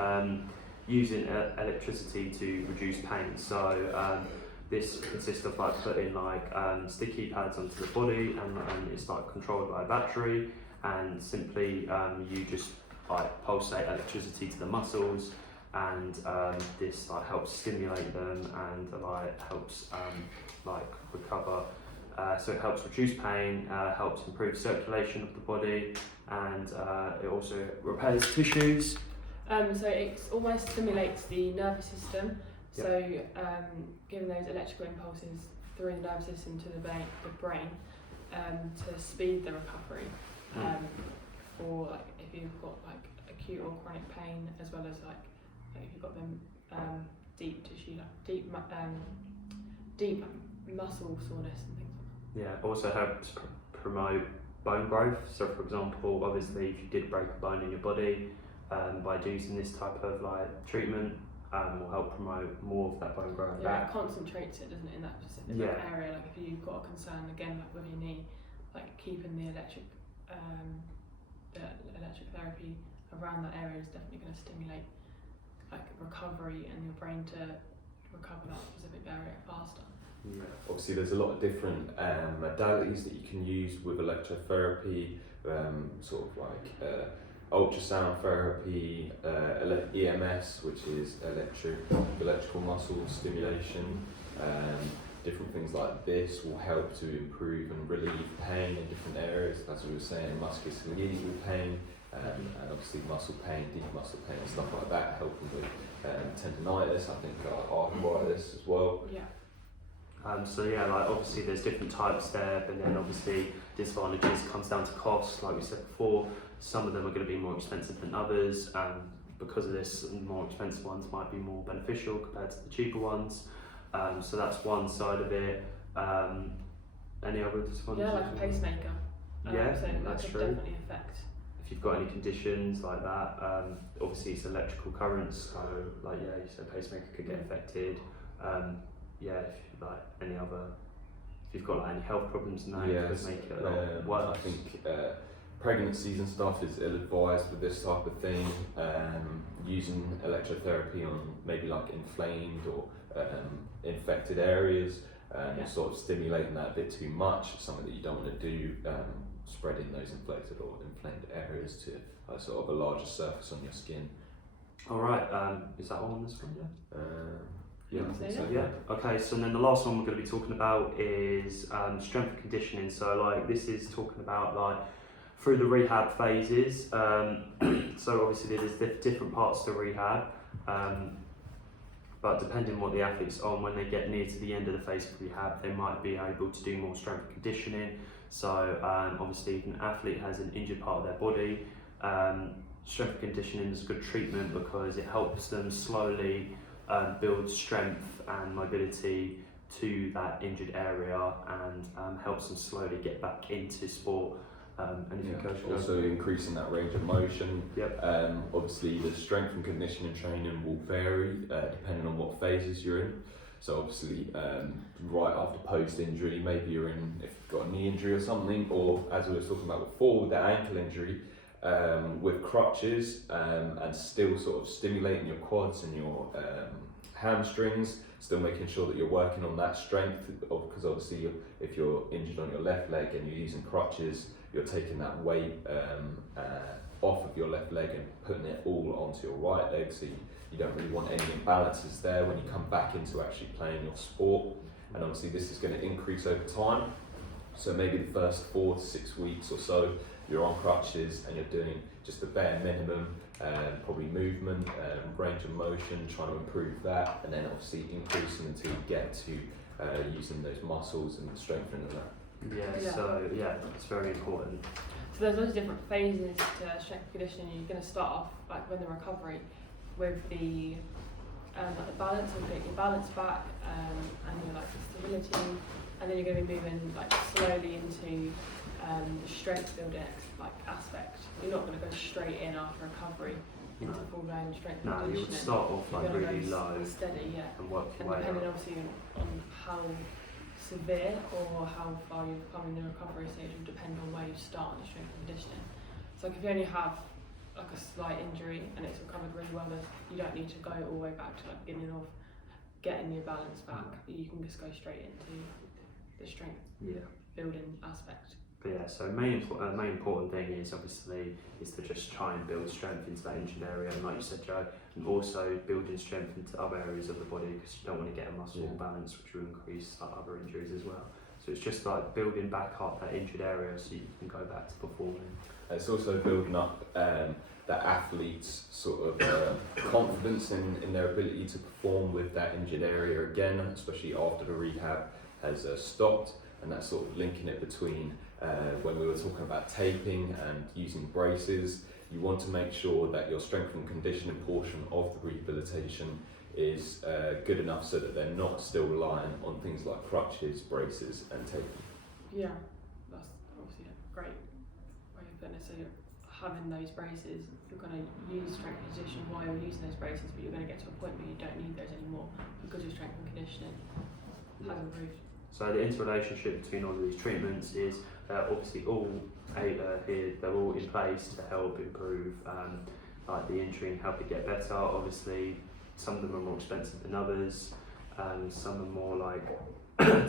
using electricity to reduce pain. So this consists of like putting like sticky pads onto the body, and it's like controlled by a battery, and simply you just like pulsate electricity to the muscles, and this like helps stimulate them and like helps like recover. So it helps reduce pain, helps improve circulation of the body, and it also repairs tissues. So it almost stimulates the nervous system. Yep. So giving those electrical impulses through the nervous system to the brain to speed the recovery. Or like if you've got like acute or chronic pain, as well as like if you've got them deep tissue, like deep muscle soreness and things. Yeah, also helps promote bone growth. So for example, obviously if you did break a bone in your body, by using this type of like treatment, will help promote more of that bone growth back. It concentrates it, doesn't it, in that specific area. Like if you've got a concern again, like with your knee, like keeping the electric therapy around that area is definitely going to stimulate like recovery and your brain to recover that specific area faster. Yeah. Obviously there's a lot of different modalities that you can use with electrotherapy, sort of like ultrasound therapy, EMS, which is electrical muscle stimulation. Different things like this will help to improve and relieve pain in different areas, as we were saying, musculoskeletal pain, and obviously muscle pain, deep muscle pain and stuff like that, helping with tendonitis, I think arthritis as well. Yeah. So yeah, like obviously there's different types there, but then obviously disadvantages comes down to cost. Like we said before, some of them are going to be more expensive than others, and because of this, the more expensive ones might be more beneficial compared to the cheaper ones. So that's one side of it. Any other disadvantages? Yeah, like a pacemaker. Yeah, so that that's could true. definitely affect. If you've got any conditions like that, obviously it's electrical currents, so like yeah, you said pacemaker could get affected. Yeah, if like any other, if you've got like any health problems and that, it could make it a lot worse. I think pregnancies and stuff is ill-advised with this type of thing. Using electrotherapy on maybe like inflamed or infected areas, sort of stimulating that a bit too much, something that you don't want to do, spreading those infected or inflamed areas to sort of a larger surface on your skin. Alright, is that all on the screen? Yeah, I think so. Yeah. Okay. So then the last one we're going to be talking about is strength and conditioning. So like this is talking about like through the rehab phases. So obviously there's different parts to rehab, but depending on what the athlete's on, when they get near to the end of the phase of rehab, they might be able to do more strength and conditioning. So obviously if an athlete has an injured part of their body, strength and conditioning is a good treatment because it helps them slowly build strength and mobility to that injured area, and helps them slowly get back into sport. Also increasing that range of motion. Yep. Obviously the strength and conditioning training will vary depending on what phases you're in. So obviously right after post-injury, maybe you're in, if you've got a knee injury or something, or as we were talking about before with the ankle injury, with crutches and still sort of stimulating your quads and your hamstrings, still making sure that you're working on that strength, because obviously if you're injured on your left leg and you're using crutches, you're taking that weight off of your left leg and putting it all onto your right leg, so you don't really want any imbalances there when you come back into actually playing your sport. And obviously this is going to increase over time, so maybe the first 4 to 6 weeks or so you're on crutches and you're doing just the bare minimum, probably movement, range of motion, trying to improve that, and then obviously increasing until you get to using those muscles and strengthening that. Yeah, so yeah, it's very important. So there's loads of different phases to strength and conditioning. You're going to start off like with the recovery, with the like the balance, and get your balance back, and your like stability, and then you're going to be moving like slowly into the strength building like aspect. You're not going to go straight in after recovery into full-blown strength No, and you would conditioning. start off You're like gonna really go low steady, yeah. and work And your way depending up. obviously on how severe or how far you've come in the recovery stage will depend on where you start in the strength and conditioning. So like if you only have like a slight injury and it's recovered really well, then you don't need to go all the way back to like beginning of getting your balance back. You can just go straight into the strength building aspect. But yeah, so main important thing is obviously is to just try and build strength into that injured area, and like you said, Joe, and also building strength into other areas of the body, because you don't want to get a muscle imbalance, which will increase like other injuries as well. So it's just like building back up that injured area so you can go back to performing. It's also building up the athlete's sort of confidence in their ability to perform with that injured area again, especially after the rehab has stopped, and that's sort of linking it between when we were talking about taping and using braces. You want to make sure that your strength and conditioning portion of the rehabilitation is good enough so that they're not still relying on things like crutches, braces and taping. Yeah, that's obviously a great way of putting it. So you're having those braces, you're going to use strength and conditioning while you're using those braces, but you're going to get to a point where you don't need those anymore because your strength and conditioning has improved. So the interrelationship between all of these treatments is obviously all 8 here, they're all in place to help improve like the injury and help it get better. Obviously some of them are more expensive than others, some are more like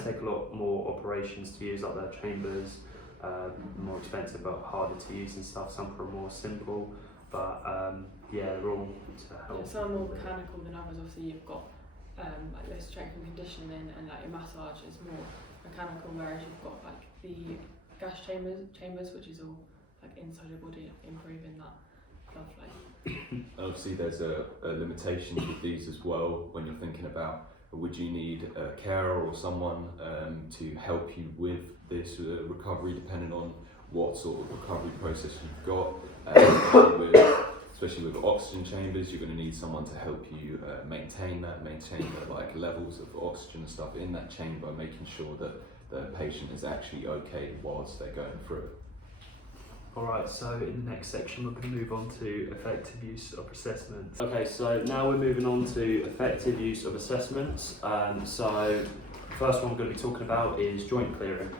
take a lot more operations to use, like their chambers, more expensive but harder to use and stuff. Some are more simple, but yeah, they're all to help. Yeah, some are more mechanical than others. Obviously you've got like the strength and conditioning and like your massage is more mechanical, whereas you've got like the gas chambers which is all like inside your body, improving that blood flow. Obviously there's a limitation with these as well when you're thinking about would you need a carer or someone to help you with this recovery, depending on what sort of recovery process you've got. Especially with oxygen chambers, you're going to need someone to help you maintain the like levels of oxygen and stuff in that chamber, making sure that the patient is actually okay whilst they're going through it. Alright, so in the next section we're going to move on to effective use of assessments. Okay, so now we're moving on to effective use of assessments. So the first one we're going to be talking about is joint clearing.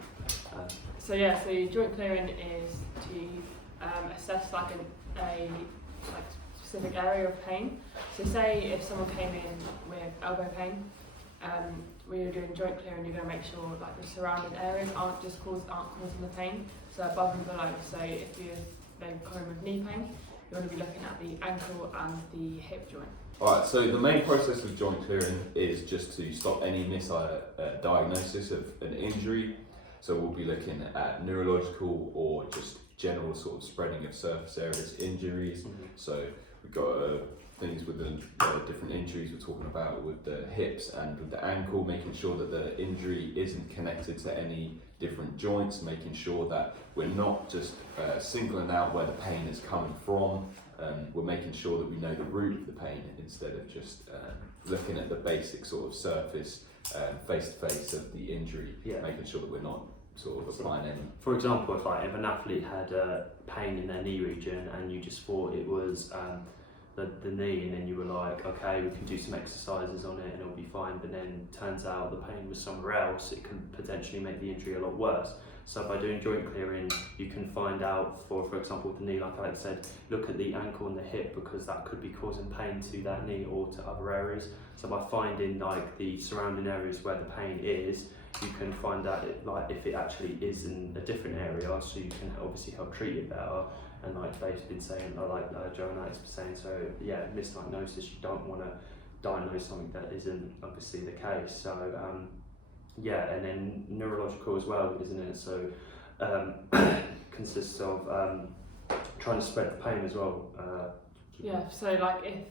So joint clearing is to assess like a specific area of pain. So say if someone came in with elbow pain, when you're doing joint clearing, you're going to make sure like the surrounding areas aren't causing the pain. So above and below. So if they're coming with knee pain, you want to be looking at the ankle and the hip joint. Alright, so the main process of joint clearing is just to stop any misdiagnosis of an injury. So we'll be looking at neurological or just general sort of spreading of surface areas injuries. So we've got things with the different injuries we're talking about with the hips and with the ankle, making sure that the injury isn't connected to any different joints, making sure that we're not just singling out where the pain is coming from. We're making sure that we know the root of the pain instead of just looking at the basic sort of surface face to face of the injury, making sure that we're not sort of applying any. For example, if an athlete had pain in their knee region and you just thought it was the knee, and then you were like, okay, we can do some exercises on it and it'll be fine, but then turns out the pain was somewhere else, it can potentially make the injury a lot worse. So by doing joint clearing, you can find out, for example with the knee, like Alex said, look at the ankle and the hip, because that could be causing pain to that knee or to other areas. So by finding like the surrounding areas where the pain is, you can find out if it actually is in a different area, so you can obviously help treat it better. And like they've been saying, Joe and Alex were saying, so yeah, misdiagnosis, you don't want to diagnose something that isn't obviously the case. So and then neurological as well, isn't it? So consists of trying to spread the pain as well. So like if,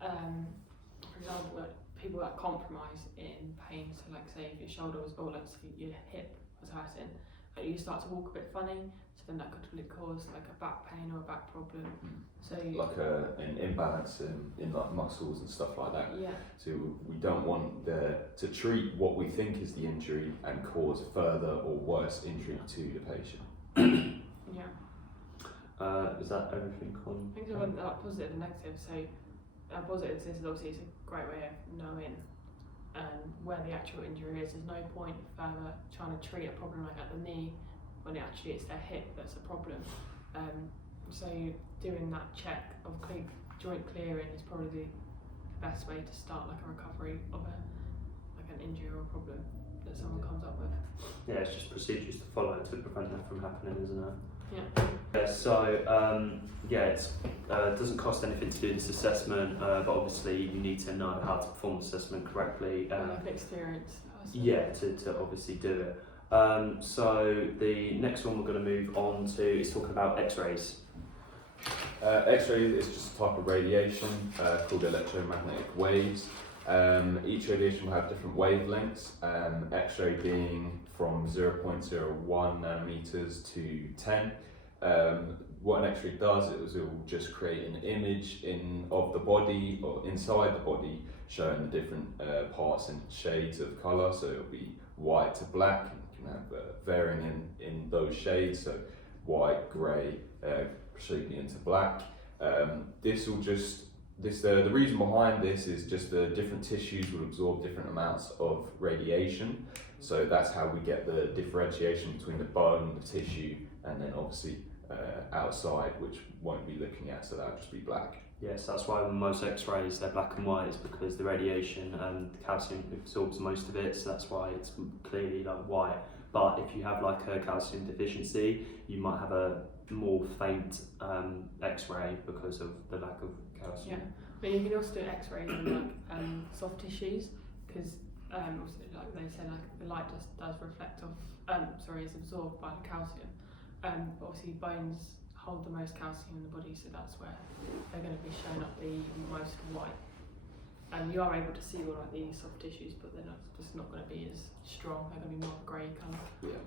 for example, like people that compromise in pain, so like say if your shoulder was, or like say your hip was hurting, like you start to walk a bit funny, so then that could really cause like a back pain or a back problem. So like an imbalance in like muscles and stuff like that. Yeah. So we don't want to treat what we think is the injury and cause further or worse injury to the patient. Yeah. Is that everything on? I think so. Like positive and negative. So, positive is obviously it's a great way of knowing where the actual injury is. There's no point further trying to treat a problem like at the knee when actually it's their hip that's a problem. So doing that check of joint clearing is probably the best way to start like a recovery of an injury or a problem that someone comes up with. Yeah, it's just procedures to follow to prevent that from happening, isn't it? Yeah. Yeah, so it doesn't cost anything to do this assessment, but obviously you need to know how to perform the assessment correctly. Like experience. Yeah, to obviously do it. So the next one we're going to move on to is talking about X-rays. X-ray is just a type of radiation called electromagnetic waves. Each radiation will have different wavelengths, X-ray being from 0.01 nanometers to 10. What an X-ray does is it will just create an image of the body or inside the body showing the different parts and shades of colour. So it'll be white to black, and you can have varying in those shades, so white, grey, proceeding into black. The reason behind this is just the different tissues will absorb different amounts of radiation. So that's how we get the differentiation between the bone, the tissue, and then obviously outside, which won't be looking at, so that'll just be black. Yes, that's why most X-rays they're black and white, is because the radiation and the calcium absorbs most of it, so that's why it's clearly like white. But if you have like a calcium deficiency, you might have a more faint X-ray because of the lack of calcium. Yeah, but you can also do X-rays on like soft tissues, because like they say, like the light does reflect off. Is absorbed by the calcium. But obviously bones hold the most calcium in the body, so that's where they're going to be showing up the most white. And you are able to see all like the soft tissues, but they're just not going to be as strong. They're going to be more grey colour. Yeah.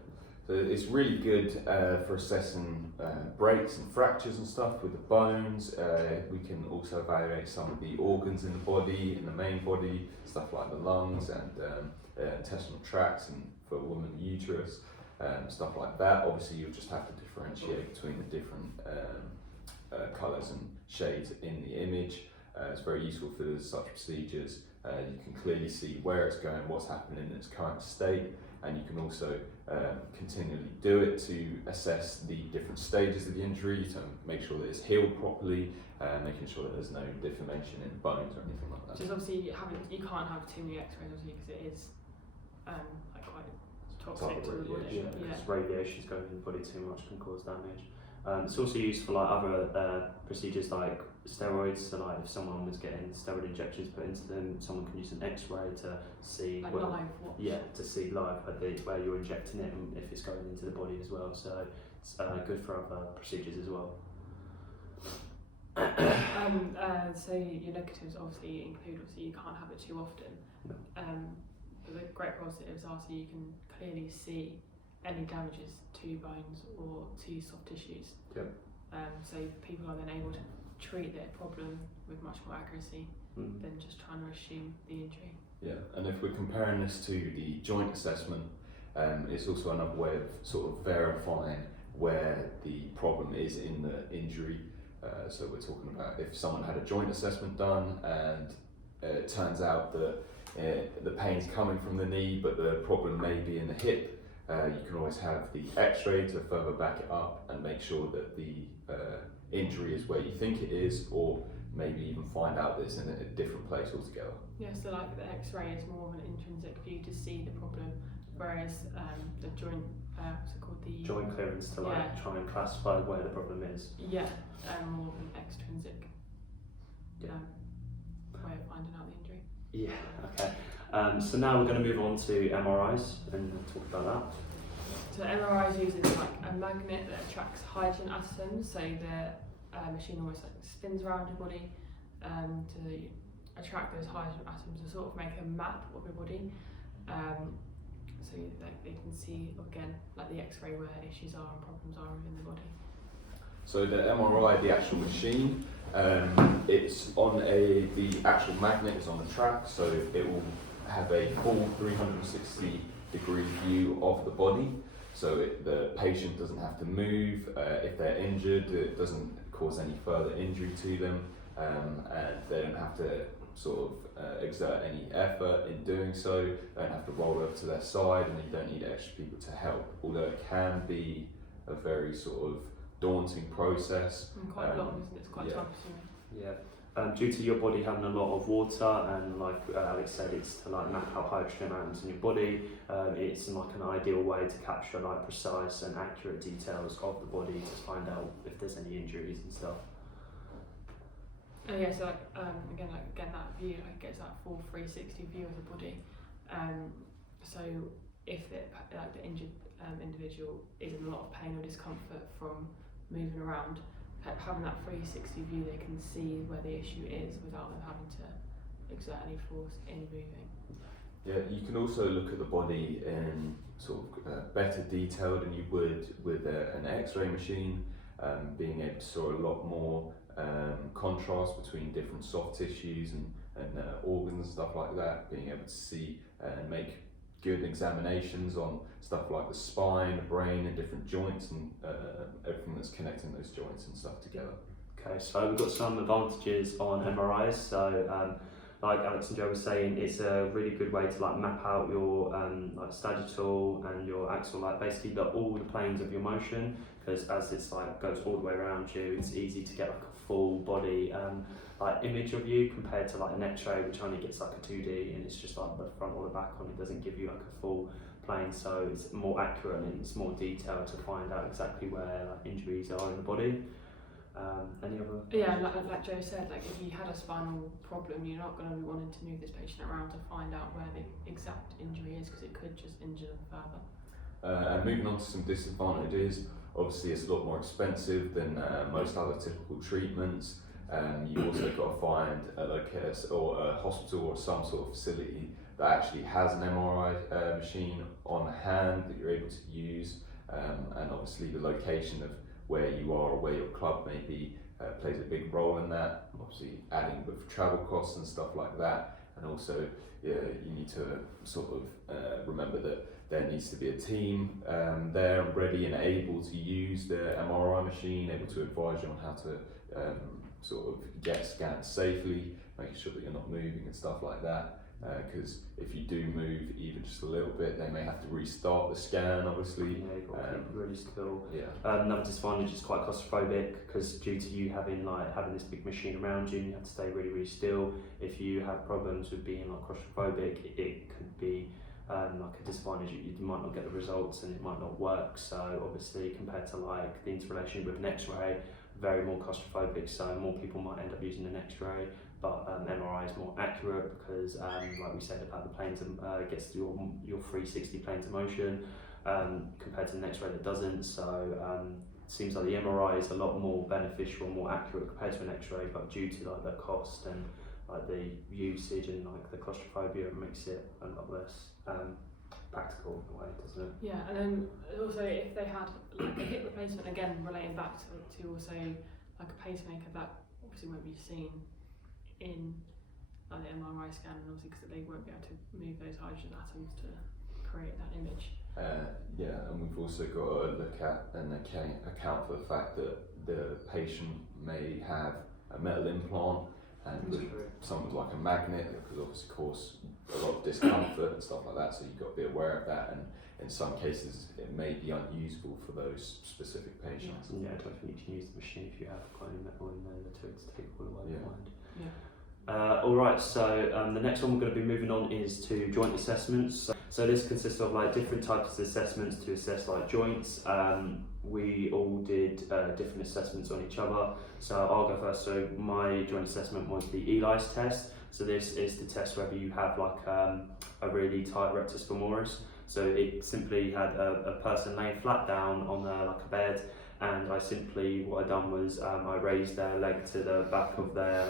So it's really good for assessing breaks and fractures and stuff with the bones. We can also evaluate some of the organs in the body, in the main body, stuff like the lungs and intestinal tracts, and for a woman, the uterus, stuff like that. Obviously, you'll just have to differentiate between the different colours and shades in the image. It's very useful for such procedures. You can clearly see where it's going, what's happening in its current state, and you can also continually do it to assess the different stages of the injury, to make sure that it's healed properly, making sure that there's no deformation in bones or anything like that. Just obviously you can't have too many X-rays, obviously, because it is like quite toxic to the body. Yeah, because radiation's going in the body too much can cause damage. It's also used for like other procedures like steroids. So like if someone was getting steroid injections put into them, someone can use an X-ray to see like live watch. Yeah, to see live where you're injecting it and if it's going into the body as well. So it's good for other procedures as well. So your negatives obviously include you can't have it too often. No. But the great positives are so you can clearly see any damages to bones or to soft tissues. Yep. So people are then able to treat their problem with much more accuracy than just trying to assume the injury. Yeah, and if we're comparing this to the joint assessment, it's also another way of sort of verifying where the problem is in the injury. So we're talking about if someone had a joint assessment done and it turns out that the pain's coming from the knee, but the problem may be in the hip. You can always have the X-ray to further back it up and make sure that the injury is where you think it is, or maybe even find out that it's in a different place altogether. Yeah, so like the X-ray is more of an intrinsic view to see the problem, whereas the joint, what's it called? The joint clearance to like try and classify where the problem is. Yeah, more of an extrinsic way of finding out the injury. Yeah, okay. So now we're going to move on to MRIs and talk about that. So MRIs uses like a magnet that attracts hydrogen atoms. So the machine almost like spins around your body to attract those hydrogen atoms to sort of make a map of your body. So they can see again like the X-ray where issues are and problems are within the body. So the MRI, the actual machine, it's on the actual magnet is on the track, so it will have a full 360 degree view of the body. so the patient doesn't have to move. If they're injured, it doesn't cause any further injury to them, and they don't have to sort of exert any effort in doing so. They don't have to roll over to their side, and you don't need extra people to help, although it can be a very sort of daunting process. And quite long, isn't it? It's quite yeah. time consuming. Yeah. Due to your body having a lot of water, and like Alex said, it's to like map out hydrogen atoms in your body. It's like an ideal way to capture like precise and accurate details of the body to find out if there's any injuries and stuff. Oh yeah, so like again, like getting that view, like gets that full 360 view of the body. So if the injured individual is in a lot of pain or discomfort from moving around, having that 360 view, they can see where the issue is without them having to exert any force in moving. Yeah, you can also look at the body in sort of better detail than you would with an X-ray machine, being able to saw a lot more contrast between different soft tissues and organs and stuff like that, being able to see and make good examinations on stuff like the spine, the brain, and different joints, and everything that's connecting those joints and stuff together. Okay, so we've got some advantages on MRIs. So like Alex and Joe were saying, it's a really good way to like map out your like sagittal and your axial, like basically all the planes of your motion, because as it's like goes all the way around you, it's easy to get like a full body like image of you compared to like an X-ray, which only gets like a 2D and it's just like the front or the back on. It doesn't give you like a full plane, so it's more accurate and it's more detailed to find out exactly where like injuries are in the body. Any other? Yeah, like Joe said, like if you had a spinal problem, you're not going to be wanting to move this patient around to find out where the exact injury is, because it could just injure them further. And moving on to some disadvantages, obviously it's a lot more expensive than most other typical treatments. You also got to find a hospital or some sort of facility that actually has an MRI machine on hand that you're able to use, and obviously the location of where you are or where your club may be plays a big role in that, obviously adding with travel costs and stuff like that. And also you need to sort of remember that there needs to be a team there ready and able to use the MRI machine, able to advise you on how to sort of get scanned safely, making sure that you're not moving and stuff like that. Because if you do move even just a little bit, they may have to restart the scan, obviously. Yeah, you've got to keep really still. Yeah. Another disadvantage is quite claustrophobic, because due to you having this big machine around you, and you have to stay really, really still. If you have problems with being like claustrophobic, it could be like a disadvantage. You might not get the results and it might not work. So obviously, compared to like the interrelation with an X-ray, very more claustrophobic. So more people might end up using an X-ray. But MRI is more accurate because, like we said about the planes, gets your 360 planes of motion compared to the X-ray that doesn't. So it seems like the MRI is a lot more beneficial, more accurate compared to an X-ray. But due to like the cost and like the usage and like the claustrophobia, it makes it a lot less practical in a way, doesn't it? Yeah, and then also if they had like a hip replacement, again relating back to also like a pacemaker, that obviously won't be seen in like the MRI scan, and obviously because they won't be able to move those hydrogen atoms to create that image. Yeah, and we've also got to look at and account for the fact that the patient may have a metal implant, and with something like a magnet that could obviously cause a lot of discomfort and stuff like that, so you've got to be aware of that, and in some cases it may be unusable for those specific patients. Yeah, I don't think you can use the machine if you have quite any metal in there to take all the way behind. Yeah. Alright, so the next one we're going to be moving on is to joint assessments. So this consists of like different types of assessments to assess like joints. We all did different assessments on each other. So I'll go first. So my joint assessment was the Eli's test. So this is to test whether you have like a really tight rectus femoris. So it simply had a person laying flat down on like a bed, and what I done was I raised their leg to the back of their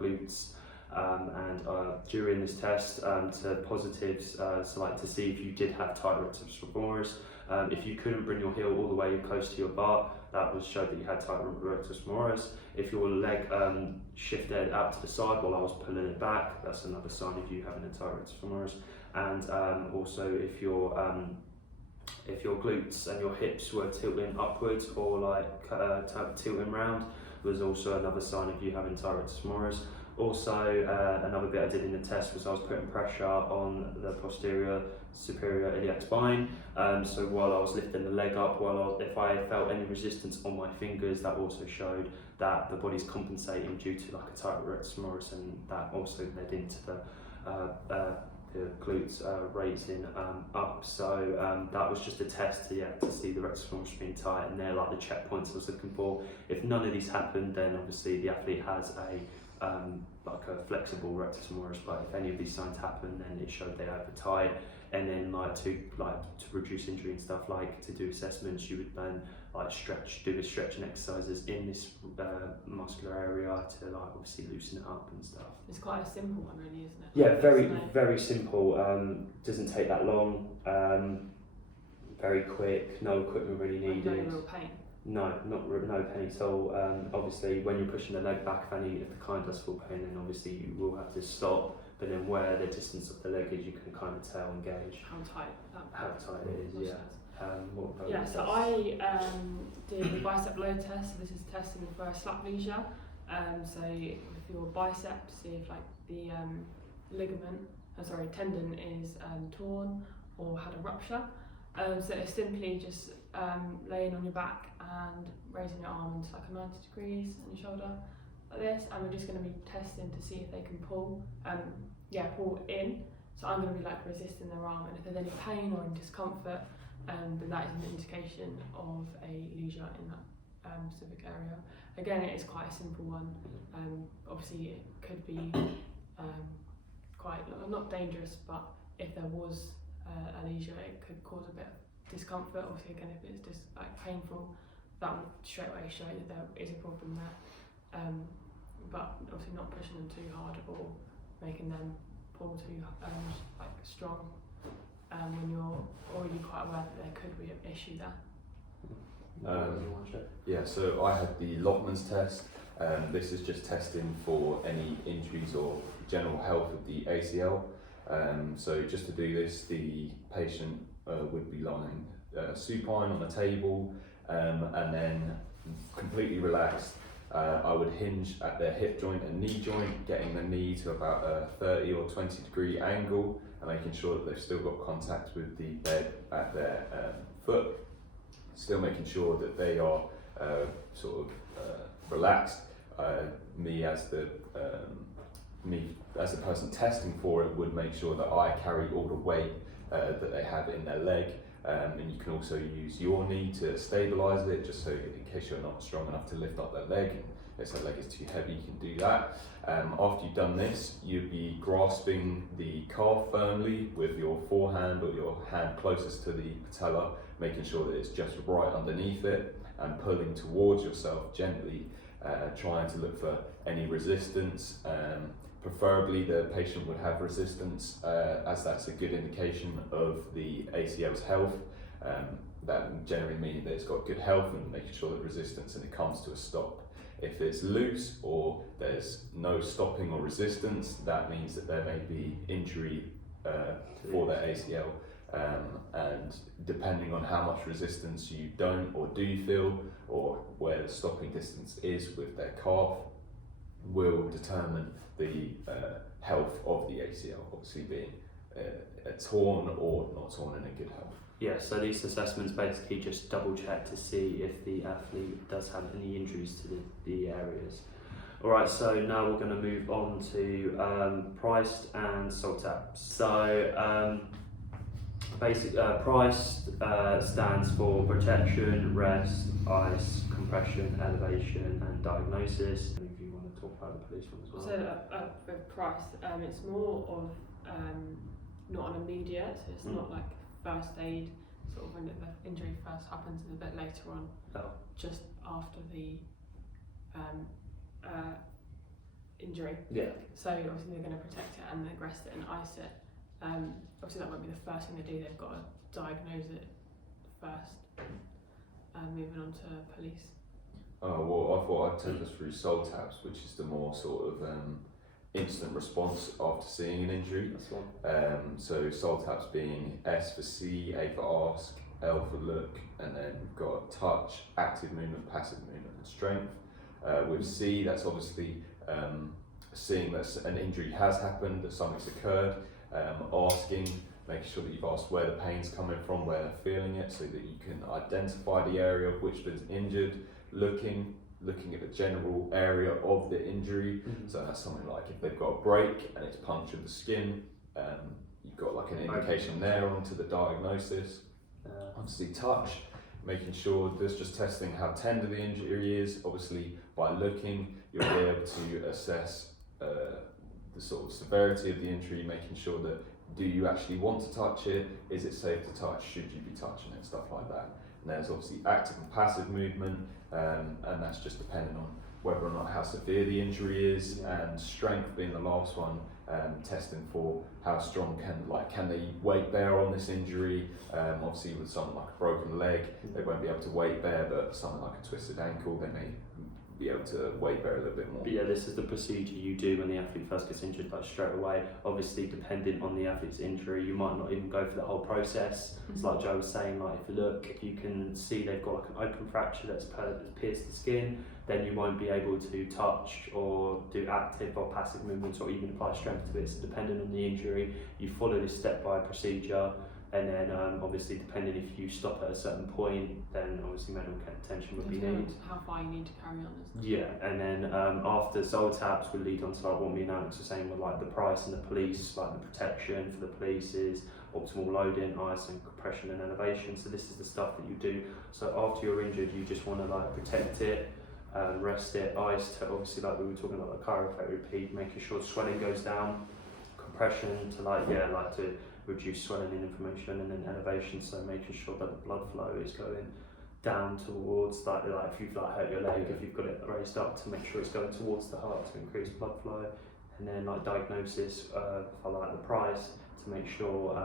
glutes, and during this test to positives, so like to see if you did have tight rectus femoris. If you couldn't bring your heel all the way close to your bar, that would show that you had tight rectus femoris. If your leg shifted out to the side while I was pulling it back, that's another sign of you having a tight rectus femoris. And also if your if your glutes and your hips were tilting upwards or like tilting round, was also another sign of you having tight rectus femoris. Also, another bit I did in the test was I was putting pressure on the posterior superior iliac spine. So while I was lifting the leg up, if I felt any resistance on my fingers, that also showed that the body's compensating due to like a tight rectus femoris, and that also led into the glutes raising up. So that was just a test to see the rectus femoris being tight, and they're like the checkpoints I was looking for. If none of these happened, then obviously the athlete has like a flexible rectus femoris, but if any of these signs happen, then it showed they either tight. And then to reduce injury and stuff, like to do assessments, you would then do the stretching exercises in this muscular area to like obviously loosen it up and stuff. It's quite a simple one, really, isn't it? Yeah, very simple. Doesn't take that long. Very quick. No equipment really needed. No real pain. No pain at all. Obviously, when you're pushing the leg back, if the client does feel pain, then obviously you will have to stop. But then where the distance of the leg is, you can kind of tell and gauge how tight it is. Yeah. So I did the bicep load test. So this is testing for a slap leisure. So with your biceps, see if like the tendon is torn or had a rupture. So it's simply just laying on your back and raising your arms like a 90 degrees on your shoulder like this, and we're just going to be testing to see if they can pull in. So I'm going to be like resisting their arm, and if there's any pain or any discomfort, then that is an indication of a leisure in that specific area. Again, it is quite a simple one. Obviously it could be quite not dangerous, but if there was a leisure, it could cause a bit of discomfort. Obviously, again, if it's just like painful, that would straight away show that there is a problem there. But obviously not pushing them too hard or making them pull too strong when you're already quite aware that there could be an issue there. Yeah, so I had the Lockman's test. This is just testing for any injuries or general health of the ACL. So just to do this, the patient would be lying supine on a table, and then completely relaxed. I would hinge at their hip joint and knee joint, getting the knee to about a 30 or 20 degree angle, and making sure that they've still got contact with the bed at their foot. Still making sure that they are relaxed. Me as the person testing for it would make sure that I carry all the weight that they have in their leg, and you can also use your knee to stabilise it, just so in case you're not strong enough to lift up their leg, and if their leg is too heavy, you can do that. After you've done this, you'd be grasping the calf firmly with your forehand or your hand closest to the patella, making sure that it's just right underneath it, and pulling towards yourself gently, trying to look for any resistance. Preferably the patient would have resistance, as that's a good indication of the ACL's health. That generally means that it's got good health, and making sure that resistance and it comes to a stop. If it's loose or there's no stopping or resistance, that means that there may be injury for their ACL. And depending on how much resistance you don't or do feel, or where the stopping distance is with their calf, will determine the health of the ACL, obviously being torn or not torn in a good health. Yeah, so these assessments basically just double check to see if the athlete does have any injuries to the areas. Alright, so now we're going to move on to priced and salt taps. So priced stands for protection, rest, ice, compression, elevation and diagnosis. If you want to talk about the police one as well. So with priced, it's more of not an immediate, so it's not like first aid, sort of when the injury first happens, and a bit later on, just after the injury. Yeah. So obviously they're going to protect it and then rest it and ice it. Obviously that won't be the first thing they do, they've got to diagnose it first. Moving on to police. Oh, well, I thought I'd take us through SOL taps, which is the more sort of instant response after seeing an injury. That's one. So SOL taps being S for see, A for ask, L for look, and then we've got touch, active movement, passive movement, and strength. With C, that's obviously seeing that an injury has happened, that something's occurred, asking, making sure that you've asked where the pain's coming from, where they're feeling it, so that you can identify the area of which been injured, looking at the general area of the injury. So that's something like if they've got a break and it's punctured the skin, you've got like an indication there onto the diagnosis. Obviously touch, making sure there's just testing how tender the injury is. Obviously by looking, you'll be able to assess the sort of severity of the injury, making sure that do you actually want to touch it, is it safe to touch, should you be touching it, stuff like that. And there's obviously active and passive movement, and that's just depending on whether or not how severe the injury is, and strength being the last one, testing for how strong can they weight bear on this injury. Obviously with something like a broken leg, they won't be able to weight bear, but something like a twisted ankle, they may be able to weight bear a little bit more. But yeah, this is the procedure you do when the athlete first gets injured, like straight away. Obviously, depending on the athlete's injury, you might not even go for the whole process. It's like Joe was saying, like if you look, you can see they've got like an open fracture that's pierced the skin, then you won't be able to touch or do active or passive movements or even apply strength to it. So depending on the injury, you follow this step-by procedure. And then obviously depending if you stop at a certain point, then obviously medical attention would be needed. How far you need to carry on, isn't it? Yeah, and then after Soul Taps will lead on to like what me and Alex were saying with like the price and the police, like the protection for the police is optimal loading, ice and compression and elevation. So this is the stuff that you do. So after you're injured, you just want to like protect it, rest it, ice to obviously like we were talking about the chiropractic repeat, making sure swelling goes down, compression to like to reduce swelling and inflammation, and then elevation, so making sure that the blood flow is going down towards like if you've like hurt your leg, if you've got it raised up, to make sure it's going towards the heart to increase blood flow. And then like diagnosis for like the price, to make sure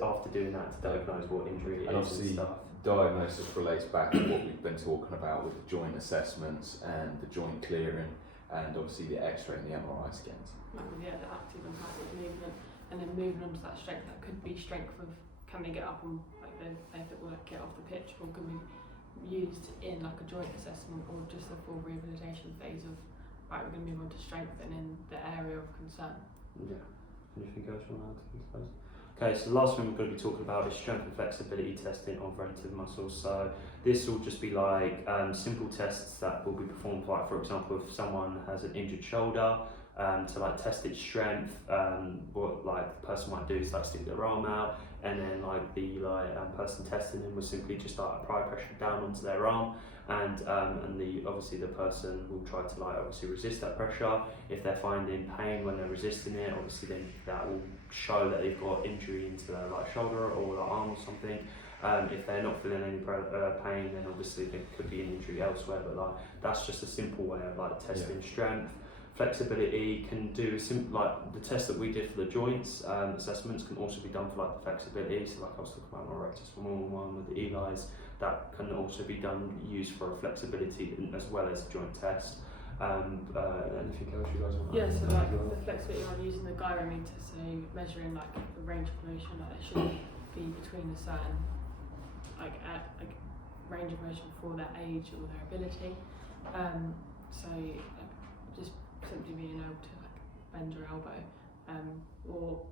after doing that to diagnose what injury it is and stuff. Diagnosis relates back to what we've been talking about with the joint assessments and the joint clearing, and obviously the x-ray and the MRI scans. Yeah, the active and passive movement, and then moving on to that strength. That could be strength of, can they get up and like if it will get off the pitch, or can be used in like a joint assessment or just a full rehabilitation phase of right, we're going to move on to strength and in the area of concern. Yeah. Anything else you want to add to this? Okay, so the last thing we're going to be talking about is strength and flexibility testing of relative muscles. So this will just be like simple tests that will be performed, like for example, if someone has an injured shoulder, to like test its strength, what like the person might do is like stick their arm out, and then like the person testing them will simply just like apply pressure down onto their arm, and obviously the person will try to like obviously resist that pressure. If they're finding pain when they're resisting it, obviously then that will show that they've got injury into their like shoulder or like arm or something. If they're not feeling any pain, then obviously there could be an injury elsewhere. But like that's just a simple way of like testing strength. Flexibility can do like the test that we did for the joints assessments can also be done for like the flexibility. So like I was talking about my rectus femoral one with the Eli's, that can also be used for a flexibility as well as a joint test. Anything else you guys want to add? Yeah, so like the flexibility on using the gyrometer, so measuring like the range of motion, like it should be between a certain like range of motion for their age or their ability. So just simply being able to like bend your elbow, or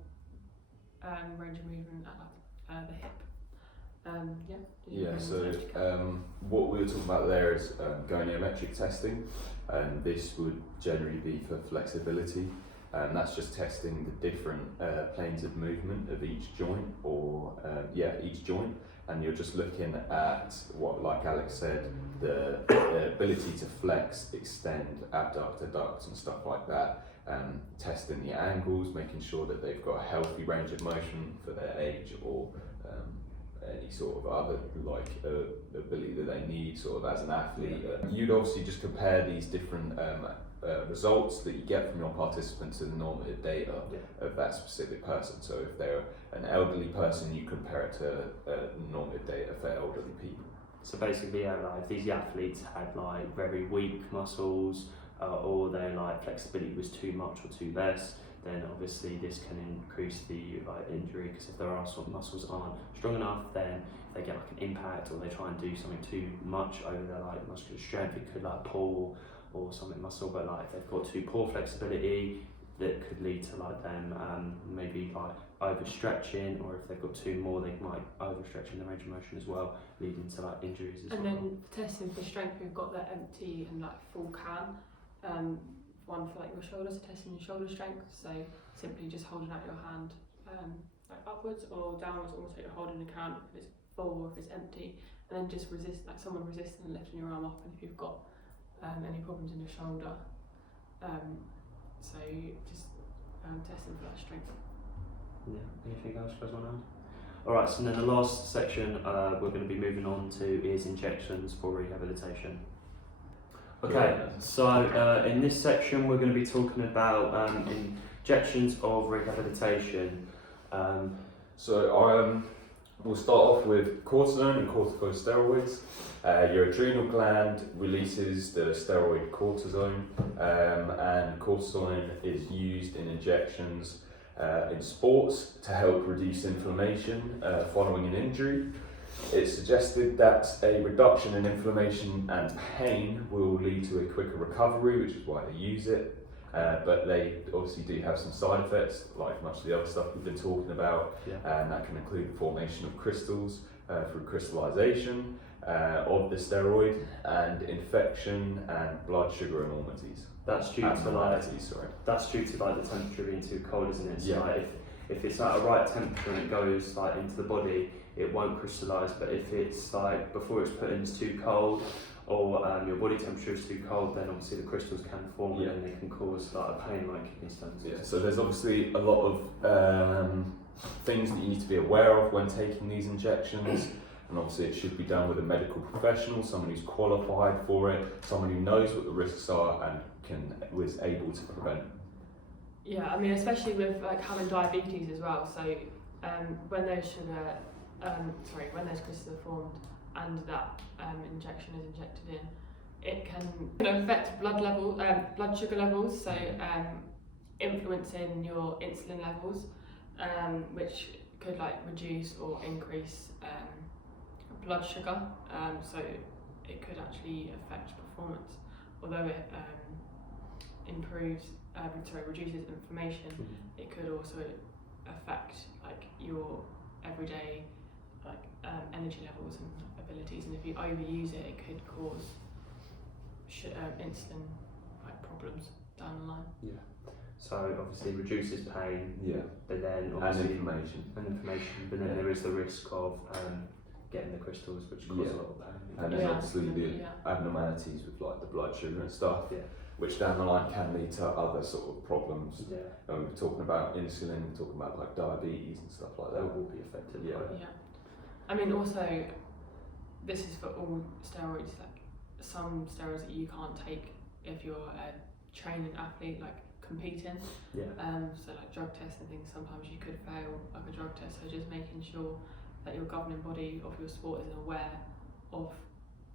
range of movement at like the hip. So what we were talking about there is goniometric testing, and this would generally be for flexibility, and that's just testing the different planes of movement of each joint, or each joint, and you're just looking at what, like Alex said, the ability to flex, extend, abduct, adduct and stuff like that, testing the angles, making sure that they've got a healthy range of motion for their age, or any sort of other like ability that they need sort of as an athlete. You'd obviously just compare these different results that you get from your participants to the normative data of that specific person. So if they're an elderly person, you compare it to normative data for elderly people. So basically, like if these athletes had like very weak muscles, or their like flexibility was too much or too less, then obviously this can increase the injury, because if there are some muscles aren't strong enough, then if they get like an impact or they try and do something too much over their like muscular strength, it could like pull or something muscle. But like if they've got too poor flexibility, that could lead to like them maybe like overstretching, or if they've got too more, they might overstretch in the range of motion as well, leading to like injuries as well. And then for testing for strength, we've got the empty and like full can. One for like your shoulders, testing your shoulder strength. So simply just holding out your hand like upwards or downwards, almost like you're holding a can if it's full or if it's empty, and then just resist, like someone resisting and lifting your arm up, and if you've got any problems in your shoulder. So just testing for that strength. Yeah, anything else you guys want to add? Alright, so then the last section we're going to be moving on to is injections for rehabilitation. Okay, so in this section we're going to be talking about injections of rehabilitation. We'll start off with cortisone and corticosteroids. Your adrenal gland releases the steroid cortisone, and cortisone is used in injections in sports to help reduce inflammation following an injury. It's suggested that a reduction in inflammation and pain will lead to a quicker recovery, which is why they use it. But they obviously do have some side effects, like much of the other stuff we've been talking about, and that can include the formation of crystals through crystallization of the steroid, and infection and blood sugar anomalies. That's due to that's due to like the temperature being too cold, isn't it? So Yeah. like if it's at a right temperature and it goes like into the body, it won't crystallise. But if it's like before it's put in, it's too cold, or your body temperature is too cold, then obviously the crystals can form and they can cause like a pain like kidney stones. Yeah, so there's obviously a lot of things that you need to be aware of when taking these injections, and obviously it should be done with a medical professional, someone who's qualified for it, someone who knows what the risks are and was able to prevent. Yeah, I mean, especially with like having diabetes as well. So when those when those crystals are formed and that injection is injected in, it can affect blood sugar levels. So influencing your insulin levels, which could like reduce or increase blood sugar. So it could actually affect performance, although it reduces inflammation. It could also affect like your everyday energy levels and abilities, and if you overuse it, it could cause insulin problems down the line. Yeah. So obviously it reduces pain. Yeah. But then And obviously inflammation. But then there is the risk of getting the crystals, which cause a lot of pain. And then obviously the abnormalities with like the blood sugar and stuff, which down the line can lead to other sort of problems. Yeah. We're talking about insulin, we're talking about like diabetes and stuff like that. That will be affected. Yeah. I mean, also, this is for all steroids. Like some steroids that you can't take if you're a training athlete, like competing. Yeah. So like drug tests and things, sometimes you could fail like a drug test. So just making sure that your governing body of your sport is aware of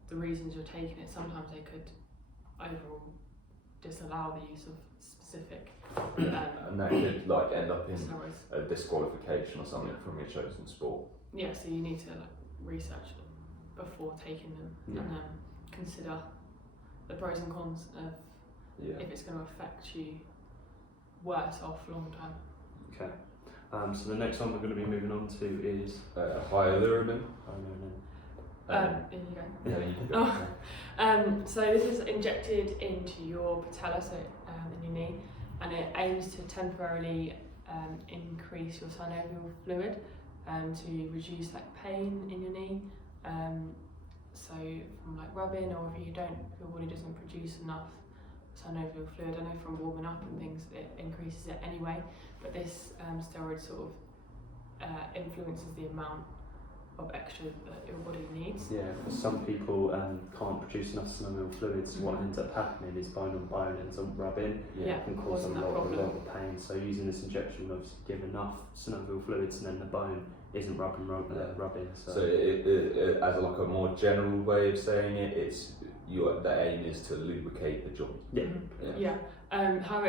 the reasons you're taking it. Sometimes they could overall disallow the use of specific and that could like end up in steroids. a disqualification or something from your chosen sport. Yeah, so you need to like research them before taking them and consider the pros and cons of if it's going to affect you worse off long term. Okay. So the next one we're going to be moving on to is Hyaluronan. There you go. Yeah, you can go. So this is injected into your patella, so in your knee, and it aims to temporarily increase your synovial fluid to reduce like pain in your knee. So from like rubbing, or if your body doesn't produce enough synovial fluid, I know from warming up and things it increases it anyway, but this steroid sort of influences the amount of extra that your body needs. Yeah, because some people can't produce enough synovial fluids. What ends up happening is bone on bone ends up rubbing, can cause a lot of pain. So using this injection will give enough synovial fluids, and then the bone isn't rubbing. So it as like a more general way of saying it, it's the aim is to lubricate the joint. How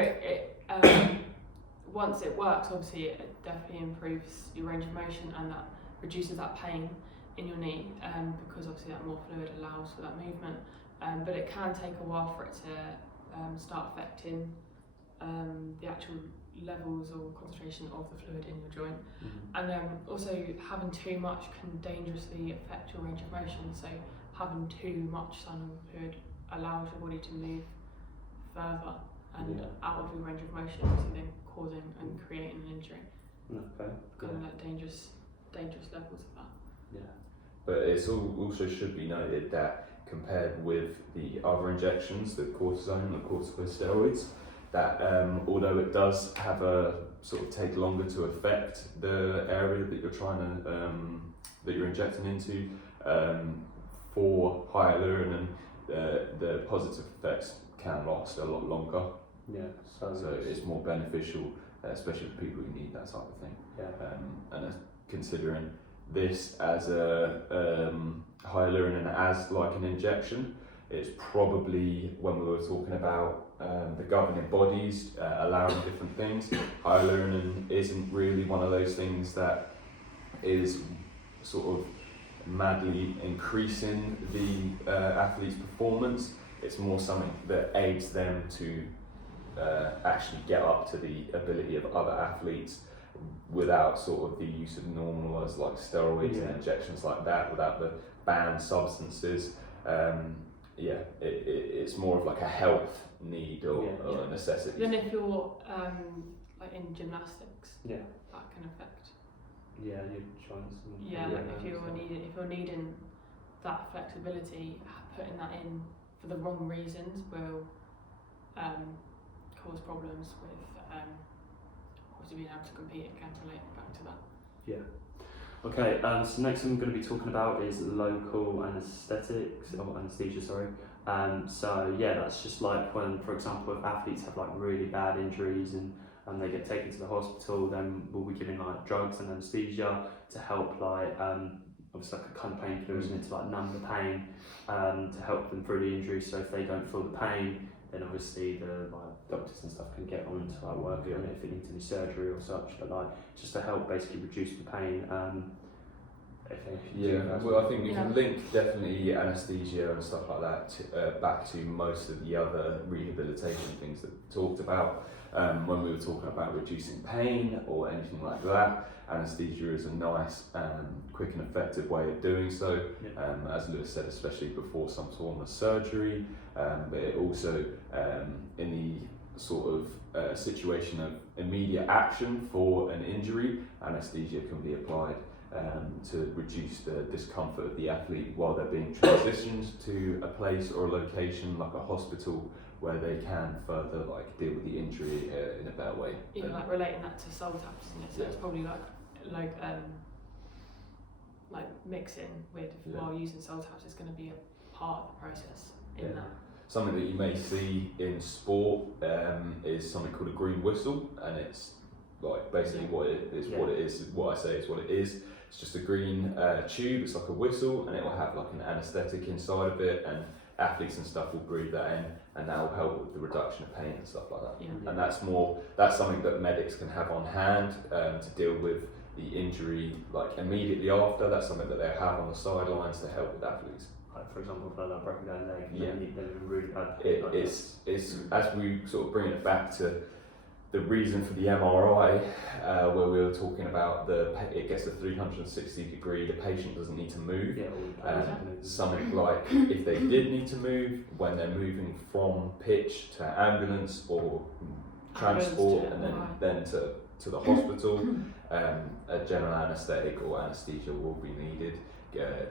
once it works, obviously it definitely improves your range of motion and that reduces that pain in your knee, because obviously that more fluid allows for that movement. But it can take a while for it to start affecting the actual levels or concentration of the fluid in your joint. And also having too much can dangerously affect your range of motion. So having too much synovial fluid allows your body to move further and out of your range of motion, obviously then causing and creating an injury. Okay. Kind of like dangerous levels of that. Yeah. But it's also should be noted that compared with the other injections, the cortisone, the corticosteroids, that although it does have a sort of take longer to affect the area that you're trying to that you're injecting into, for hyaluronan, the positive effects can last a lot longer. Yeah. So it's more beneficial, especially for people who need that type of thing. Yeah. And considering this as a hyaluronan as like an injection, it's probably, when we were talking about the governing bodies allowing different things, hyaluronan isn't really one of those things that is sort of madly increasing the athlete's performance. It's more something that aids them to actually get up to the ability of other athletes without sort of the use of normalised like steroids and injections like that, without the banned substances. It's more of like a health need or a necessity. Then if you're like in gymnastics, that can affect. Yeah, you're trying to. If you're needing that flexibility, putting that in for the wrong reasons will cause problems with obviously being able to compete. It can relate back to that. Yeah. Okay, so next thing I'm going to be talking about is local anaesthetics, or anaesthesia, sorry. So yeah, that's just like when, for example, if athletes have like really bad injuries and they get taken to the hospital, then we'll be giving like drugs and anaesthesia to help like, obviously like a kind of painkiller, isn't it, to like numb the pain, to help them through the injury. So if they don't feel the pain, then obviously the like doctors and stuff can get on to like work on it if it needs any surgery or such. But like just to help basically reduce the pain. Well, I think we can link definitely anaesthesia and stuff like that back to most of the other rehabilitation things that we talked about. When we were talking about reducing pain or anything like that, anaesthesia is a nice, quick and effective way of doing so. As Lewis said, especially before some form of surgery, but it also in the sort of situation of immediate action for an injury, anaesthesia can be applied to reduce the discomfort of the athlete while they're being transitioned to a place or a location like a hospital where they can further like deal with the injury in a better way. Like relating that to soul taps, isn't it? So it's probably like mixing with while using soul taps is going to be a part of the process in that. Something that you may see in sport is something called a green whistle, and it's like basically what it is. What it is, what I say is what it is. It's just a green tube. It's like a whistle, and it will have like an anaesthetic inside of it, and athletes and stuff will breathe that in, and that will help with the reduction of pain and stuff like that. And that's something that medics can have on hand to deal with the injury like immediately after. That's something that they have on the sidelines to help with athletes. Like for example, for like broken down leg, they've been really bad. It's as we sort of bring it back to the reason for the MRI, where we were talking about it gets to 360 degree, the patient doesn't need to move. Something like if they did need to move, when they're moving from pitch to ambulance or transport and then to the hospital, a general anaesthetic or anaesthesia will be needed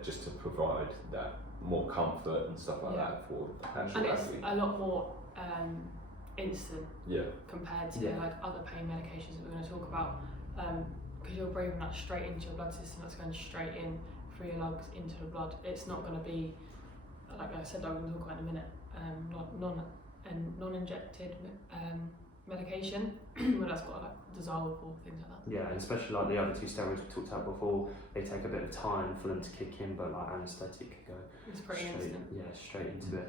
just to provide that more comfort and stuff like that for the actual and it's athlete. a lot more instant compared to like other pain medications that we're going to talk about, because you're breathing that straight into your blood system. That's going straight in through your lungs into the blood. It's not going to be, like I said, I'm going to talk about in a minute, non-injected medication where that's got like dissolve or things like that. Yeah, and especially like the other two steroids we talked about before, they take a bit of time for them to kick in, but like anaesthetic could go it's pretty instant. Straight into it.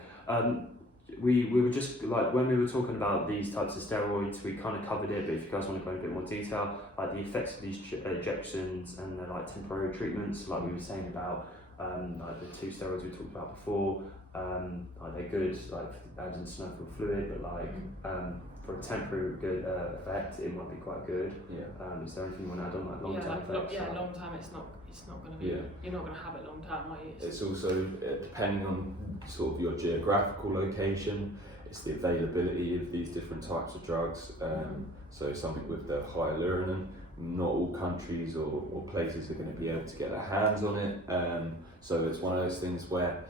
we were just like, when we were talking about these types of steroids, we kind of covered it, but if you guys want to go in a bit more detail, like the effects of these injections and the like temporary treatments, like we were saying about like the 2 steroids we talked about before, like they're good like adding synovial fluid, but like for a temporary good effect, it might be quite good. Is there anything you want to add on like long term effects? Long term it's not going to be, you're not going to have it long term, are you? It's also depending on sort of your geographical location, it's the availability of these different types of drugs. So something with the hyaluronic, not all countries or places are going to be able to get their hands on it. So it's one of those things where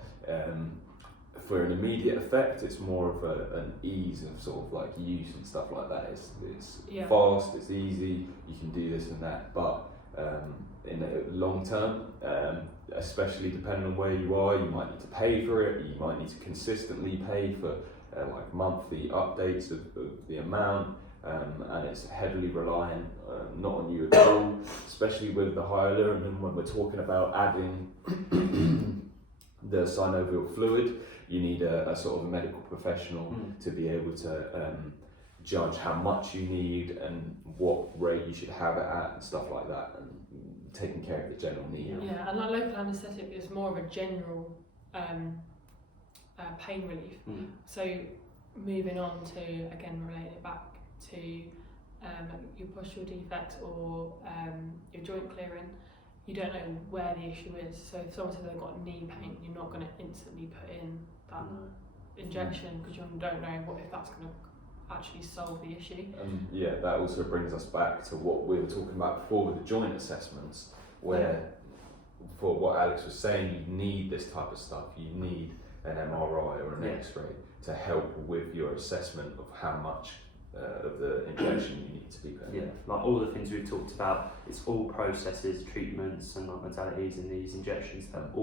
for an immediate effect, it's more of an ease of sort of like use and stuff like that. It's fast, it's easy, you can do this and that, but in the long term, especially depending on where you are, you might need to pay for it, you might need to consistently pay for like monthly updates of the amount, and it's heavily reliant not on you at all, especially with the hyaluronic. When we're talking about adding the synovial fluid, you need a sort of a medical professional to be able to judge how much you need and what rate you should have it at and stuff like that, and taking care of the general need. Yeah, and like local anaesthetic is more of a general pain relief. So moving on to, again, relating it back to your postural defects or your joint clearing, you don't know where the issue is. So if someone says they've got knee pain, you're not going to instantly put in that injection because you don't know if that's going to actually solve the issue. That also brings us back to what we were talking about before with the joint assessments, where for what Alex was saying, you need this type of stuff. You need an MRI or an X-ray to help with your assessment of how much of the injection you need to be put in. Like all the things we've talked about, it's all processes, treatments and like modalities in these injections that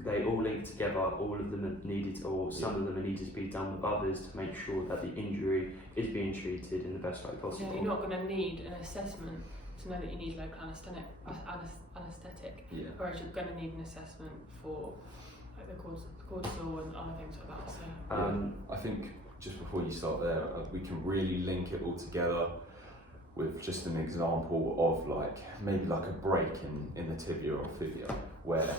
they all link together. All of them are needed, or some of them are needed to be done with others to make sure that the injury is being treated in the best way possible. You're not going to need an assessment to know that you need local anaesthetic, whereas you're going to need an assessment for like the cortisol and other things like that. So I think just before you start there, we can really link it all together with just an example of like maybe like a break in the tibia or fibula, where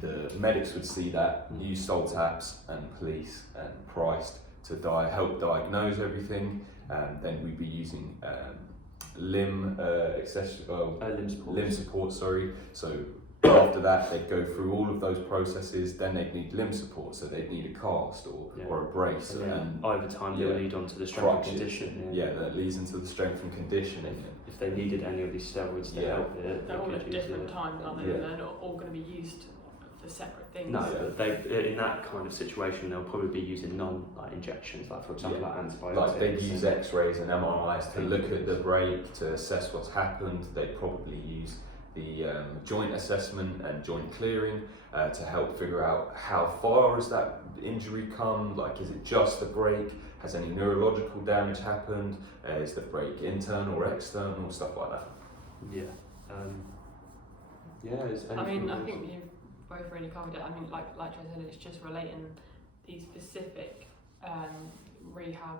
the medics would see that, use Soltaps and police and priced to help diagnose everything, and then we'd be using limb support. So after that, they'd go through all of those processes. Then they'd need limb support, so they'd need a cast or a brace. And over time, they'll lead on to the strength and condition. That leads into the strength and conditioning. If they needed any of these steroids to help it, they're all at different times, aren't they? They're not all going to be used for separate things. No, but they in that kind of situation, they'll probably be using injections, like for example, like antibiotics. Like they'd use X-rays and MRIs to look at the break, to assess what's happened. They'd probably use the joint assessment and joint clearing to help figure out how far has that injury come, like is it just the break, has any neurological damage happened, is the break internal or external, stuff like that. I think you've both really covered it. I mean, like I said, it's just relating these specific rehab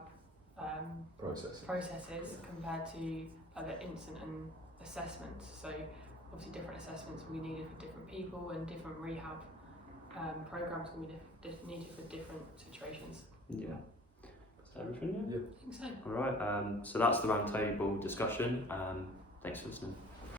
processes compared to other instant and assessments. So obviously different assessments will be needed for different people, and different rehab programs will be needed for different situations. Is that everything? I think so. Alright, so that's the roundtable discussion. Thanks for listening.